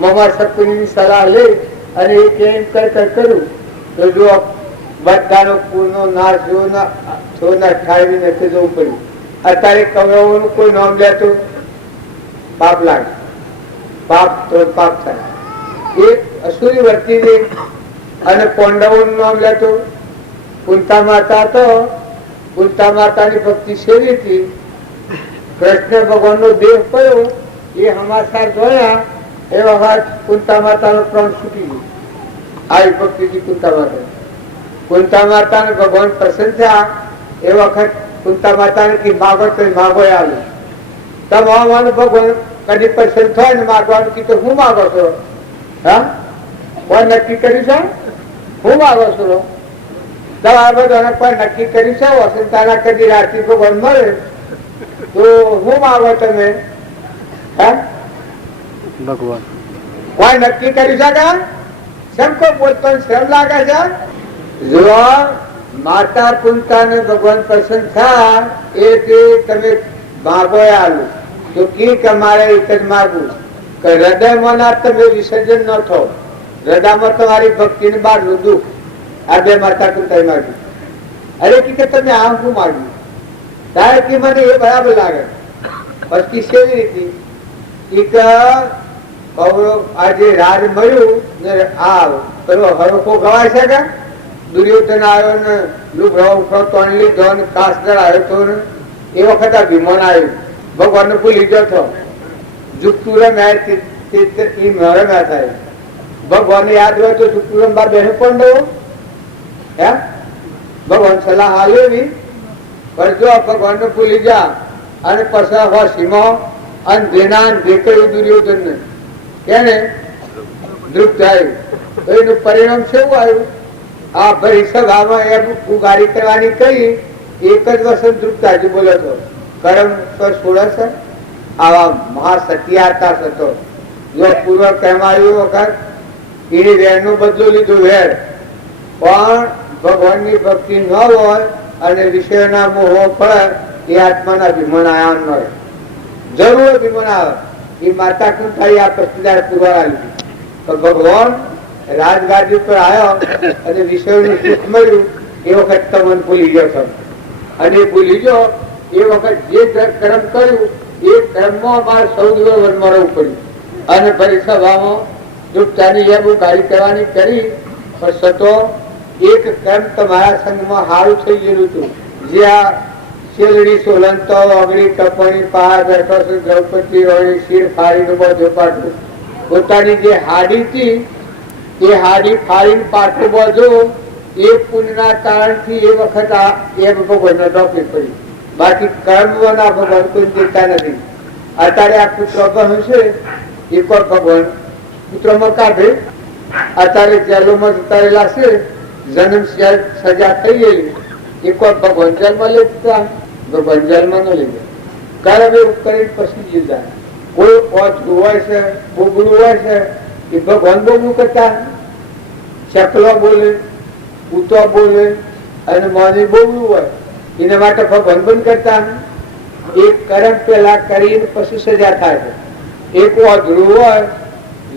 મામા શકુની સલાહ લઈ અને એ કેમ કર્યું તો જો બધાનો પૂરનો નાશ જોના ઠાવી નથી જવું પડ્યું. અત્યારે કૌરવોનું કોઈ નામ લેતું પાપ લાગે, પાપ તો પાપ થાય. એ અસુરી વર્તી ગઈ. અને પાંડવોનું નામ લેતું કુંતા માતા. તો કુંતા માતાની ભક્તિ સેવી હતી. કૃષ્ણ ભગવાન નો દેહ પડ્યો એ સમાચાર જોયા એ વખત કુંતા માતા નો પ્રાણ છૂટી ગયો. આવી ભક્તિ કુંતા માતા. કુંતા માતા ને ભગવાન પ્રસન્ન થયા એ વખત કુંતા માતા ને માગો તો માગો આવે. તમારું ભગવાન કદી પ્રસન્ન થાય ને માગવાનું કીધું હું માગો છો? હા, કોઈ નક્કી કર્યું છે? હું માગો છો? તમારા બધાને કોઈ નક્કી કરી છે વસંતાના કદી રાત્રિ ભગવાન મળે તો હું માગો તમે? ભગવાન કોઈ નક્કી કરી શકે? કેમ કોઈ બોલતો શ્રમ લાગે છે? જો માતા કુંતાને ભગવાન પ્રસન્ન થયા એ કે તમે માગો આલુ તો કી અમારે એક જ માગવું કે હૃદયમાં ના તમે વિસર્જન ન થો, હૃદયમાં તમારી ભક્તિ ને બહાર નું દુઃખ. આ બે માતા કુંતા માગ્યું. અરે કે તમે આમ શું માગ્યું? તારે કે મને એ બરાબર લાગે. પછી કેવી રીતે આજે રાજ મળ્યું ને આ પેલો હરખો ગવાય છે કે દુર્યોધન આવ્યો ને લુગડો તોડી લીધો ને કાસગર આવ્યો તો ને એ વખત આ ભીમન આવ્યું. ભગવાન ને ભૂલી ગયો છો જુક્તુરમ થાય. ભગવાન યાદ હોય તો જુક્તુરમ બા બેન કોણ દેવો? હે ભગવાન સલાહ આલેવી પણ જો ભગવાન ને ભૂલી જા અને પછી હો સીમો અને દેના દેખાયું દુર્યોધન ને કેને દુઃખ થયું તો એનું પરિણામ શું આવ્યું? આ ભાઈ સભામાં એમ ઉગાડી કરવાની કહી એક જ વસંત દુઃખતાજી બોલો છો કરમ પર સોળસ આવા મહાસત્યાતા હતો. જો પૂર્વ કહેવાયું વખત એની વેર નું બદલું લીધું વેર પણ ભગવાનની ભક્તિ ન હોય અને વિષયના મોહો પડે એ આત્માના ભીમણ આયા ન હોય. જરૂર ભીમણ આવે એ માતા કુંઠાઈ આ પ્રતિદાર પૂરવા લીધી તો ભગવાન રાજગાદી પર આવ્યો અને વિષયનું સુખ મળ્યું એ વખત તમને ભૂલી ગયો છો અને ભૂલી ગયો એ વખત જે કર્મ કર્યું એ કર્મમાં અમારે સૌ દિવસ વનમાં રહેવું પડ્યું અને ફરી સભામાં દુઃખતાની એમ ગાડી કરવાની કરી પણ સતો એક કર્મ તમારા સંઘમાં સારું થઈ ગયેલું હતું. જે આ શેલડી સોલંતો અગડી ટપણી પહાડ બેઠો છે દ્રૌપદી રોણી શીર ફાડીનું બધું પાટું પોતાની જે હાડી હતી એ હાડી ફાડીને પાટું બધું એ પુણ્યના કારણથી એ વખત એ ભગવાન તકલીફ પડી. બાકી કર્મના ભગવાન કોઈ દેતા નથી. અત્યારે આ પુત્ર હશે એ કોઈ ભગવાન પુત્રમાં કાઢે. અત્યારે જેલોમાં ઉતારેલા છે જન્મ સજા થઈ ગયેલી એ કોઈ ભગવાન જન્મ લેતા ભગવાન જન્મ ન લીધે કર્મ એવું કરીને પછી જીવતા. કોઈ ઓછું હોય છે બોગડું હોય છે એ ભગવાન બોગડું કરતા ચકલો બોલે ઉતો બોલે અને મોની બોગડું હોય એના માટે ભગવાન બંધ કરતા. એક કર્મ પેલા કરીને પછી સજા થાય છે. એક અધૂરું હોય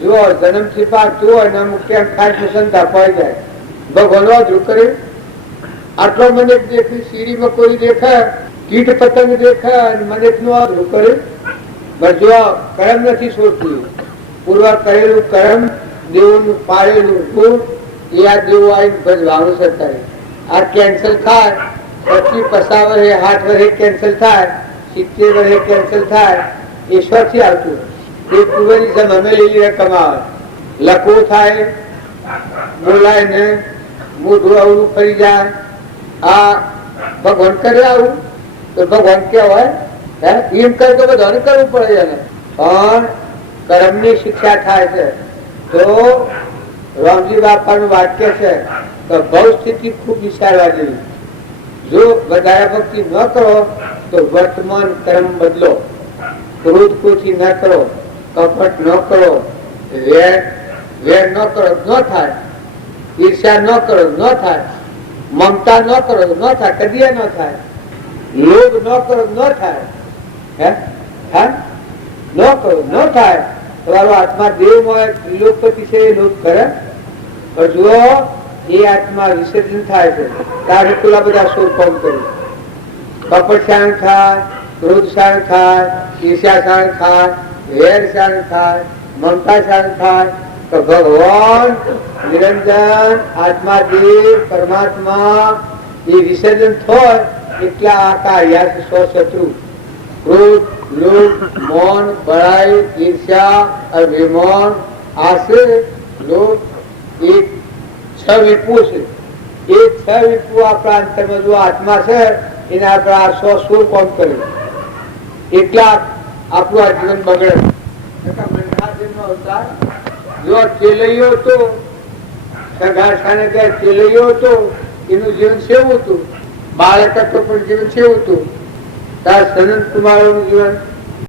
જો જન્મથી પાકતું હોય ને અમુક કેમ ખાસ સંતા પડી જાય ભગવાન અધૂરું કરે. આટલો મને દેખી સીડીમાં કોઈ દેખાય કીટ પતંગ દેખાય અને મને નું અધૂરું કરે. જો કર્મ નથી છોડતું પૂર્વ કરેલું કર્મ દેવનું પાડેલું ગુણ એ આ દેવો આવીને ભજવાનું સરકારે. આ કેન્સલ થાય પછી 50 વર્ષે 60 વર્ષે કેન્સલ થાય 70 વર્ષે કેન્સલ થાય એ સ્વથી આવતું એ પૂર્વની અમે લીલી રકમ આવે લખવું થાય બોલાય ને મોઢું અવરું ફરી જાય. આ ભગવાન કરે આવું તો ભગવાન કેવાય એમ કરે તો બધાને કરવું પડે એને પણ કર્મની શિક્ષા થાય છે. તો રામજી બાપાનું વાક્ય છે તો ભવ સ્થિતિ ખૂબ વિચારવા જેવી. જો વધારે ભક્તિ ન કરો તો વર્તમાન કર્મ બદલો. ક્રોધ કોથી ન કરો, કપટ ન કરો, વેર ન કરો ન થાય, ઈર્ષ્યા ન કરો ન થાય, મમતા ન કરો ન થાય, કદી ન થાય, લોભ ન કરો ન થાય, ન કરો ન થાય. તમારો આત્મા દેવમાં ત્રિલોકપતિ છે એ લોભ કરે પણ જુઓ એ આત્મા વિસર્જન થાય છે ત્યારે પેલા બધા શોધ કામ કર્યું. કપટ શાંત થાય, ક્રોધ શાંત થાય, ઈર્ષ્યા શાંત થાય, વેર શાંત થાય, મમતા શાંત થાય તો ભગવાન નિરંજન આત્મા દેવ પરમાત્મા એ વિસર્જન થાય એટલા આ કાર્ય સો શત્રુ ક્રોધ, લોભ, મૌન, બળાઈ, ઈર્ષ્યા, અભિમાન, આશે, લોભ એ 6 વિપુ છે. એ 6 વિપુ આપણા અંતરમાં જો આત્મા છે એને આપણે આ 100 સુર કામ કર્યું એટલા આપણું આ જીવન બગડે. જો ચેલૈયો હતો સગાસાને ઘેર ચેલૈયો હતો એનું જીવન કેવું હતું, બાળક હતો પણ જીવન કેવું હતું, તાર સનંત કુમારનું જીવન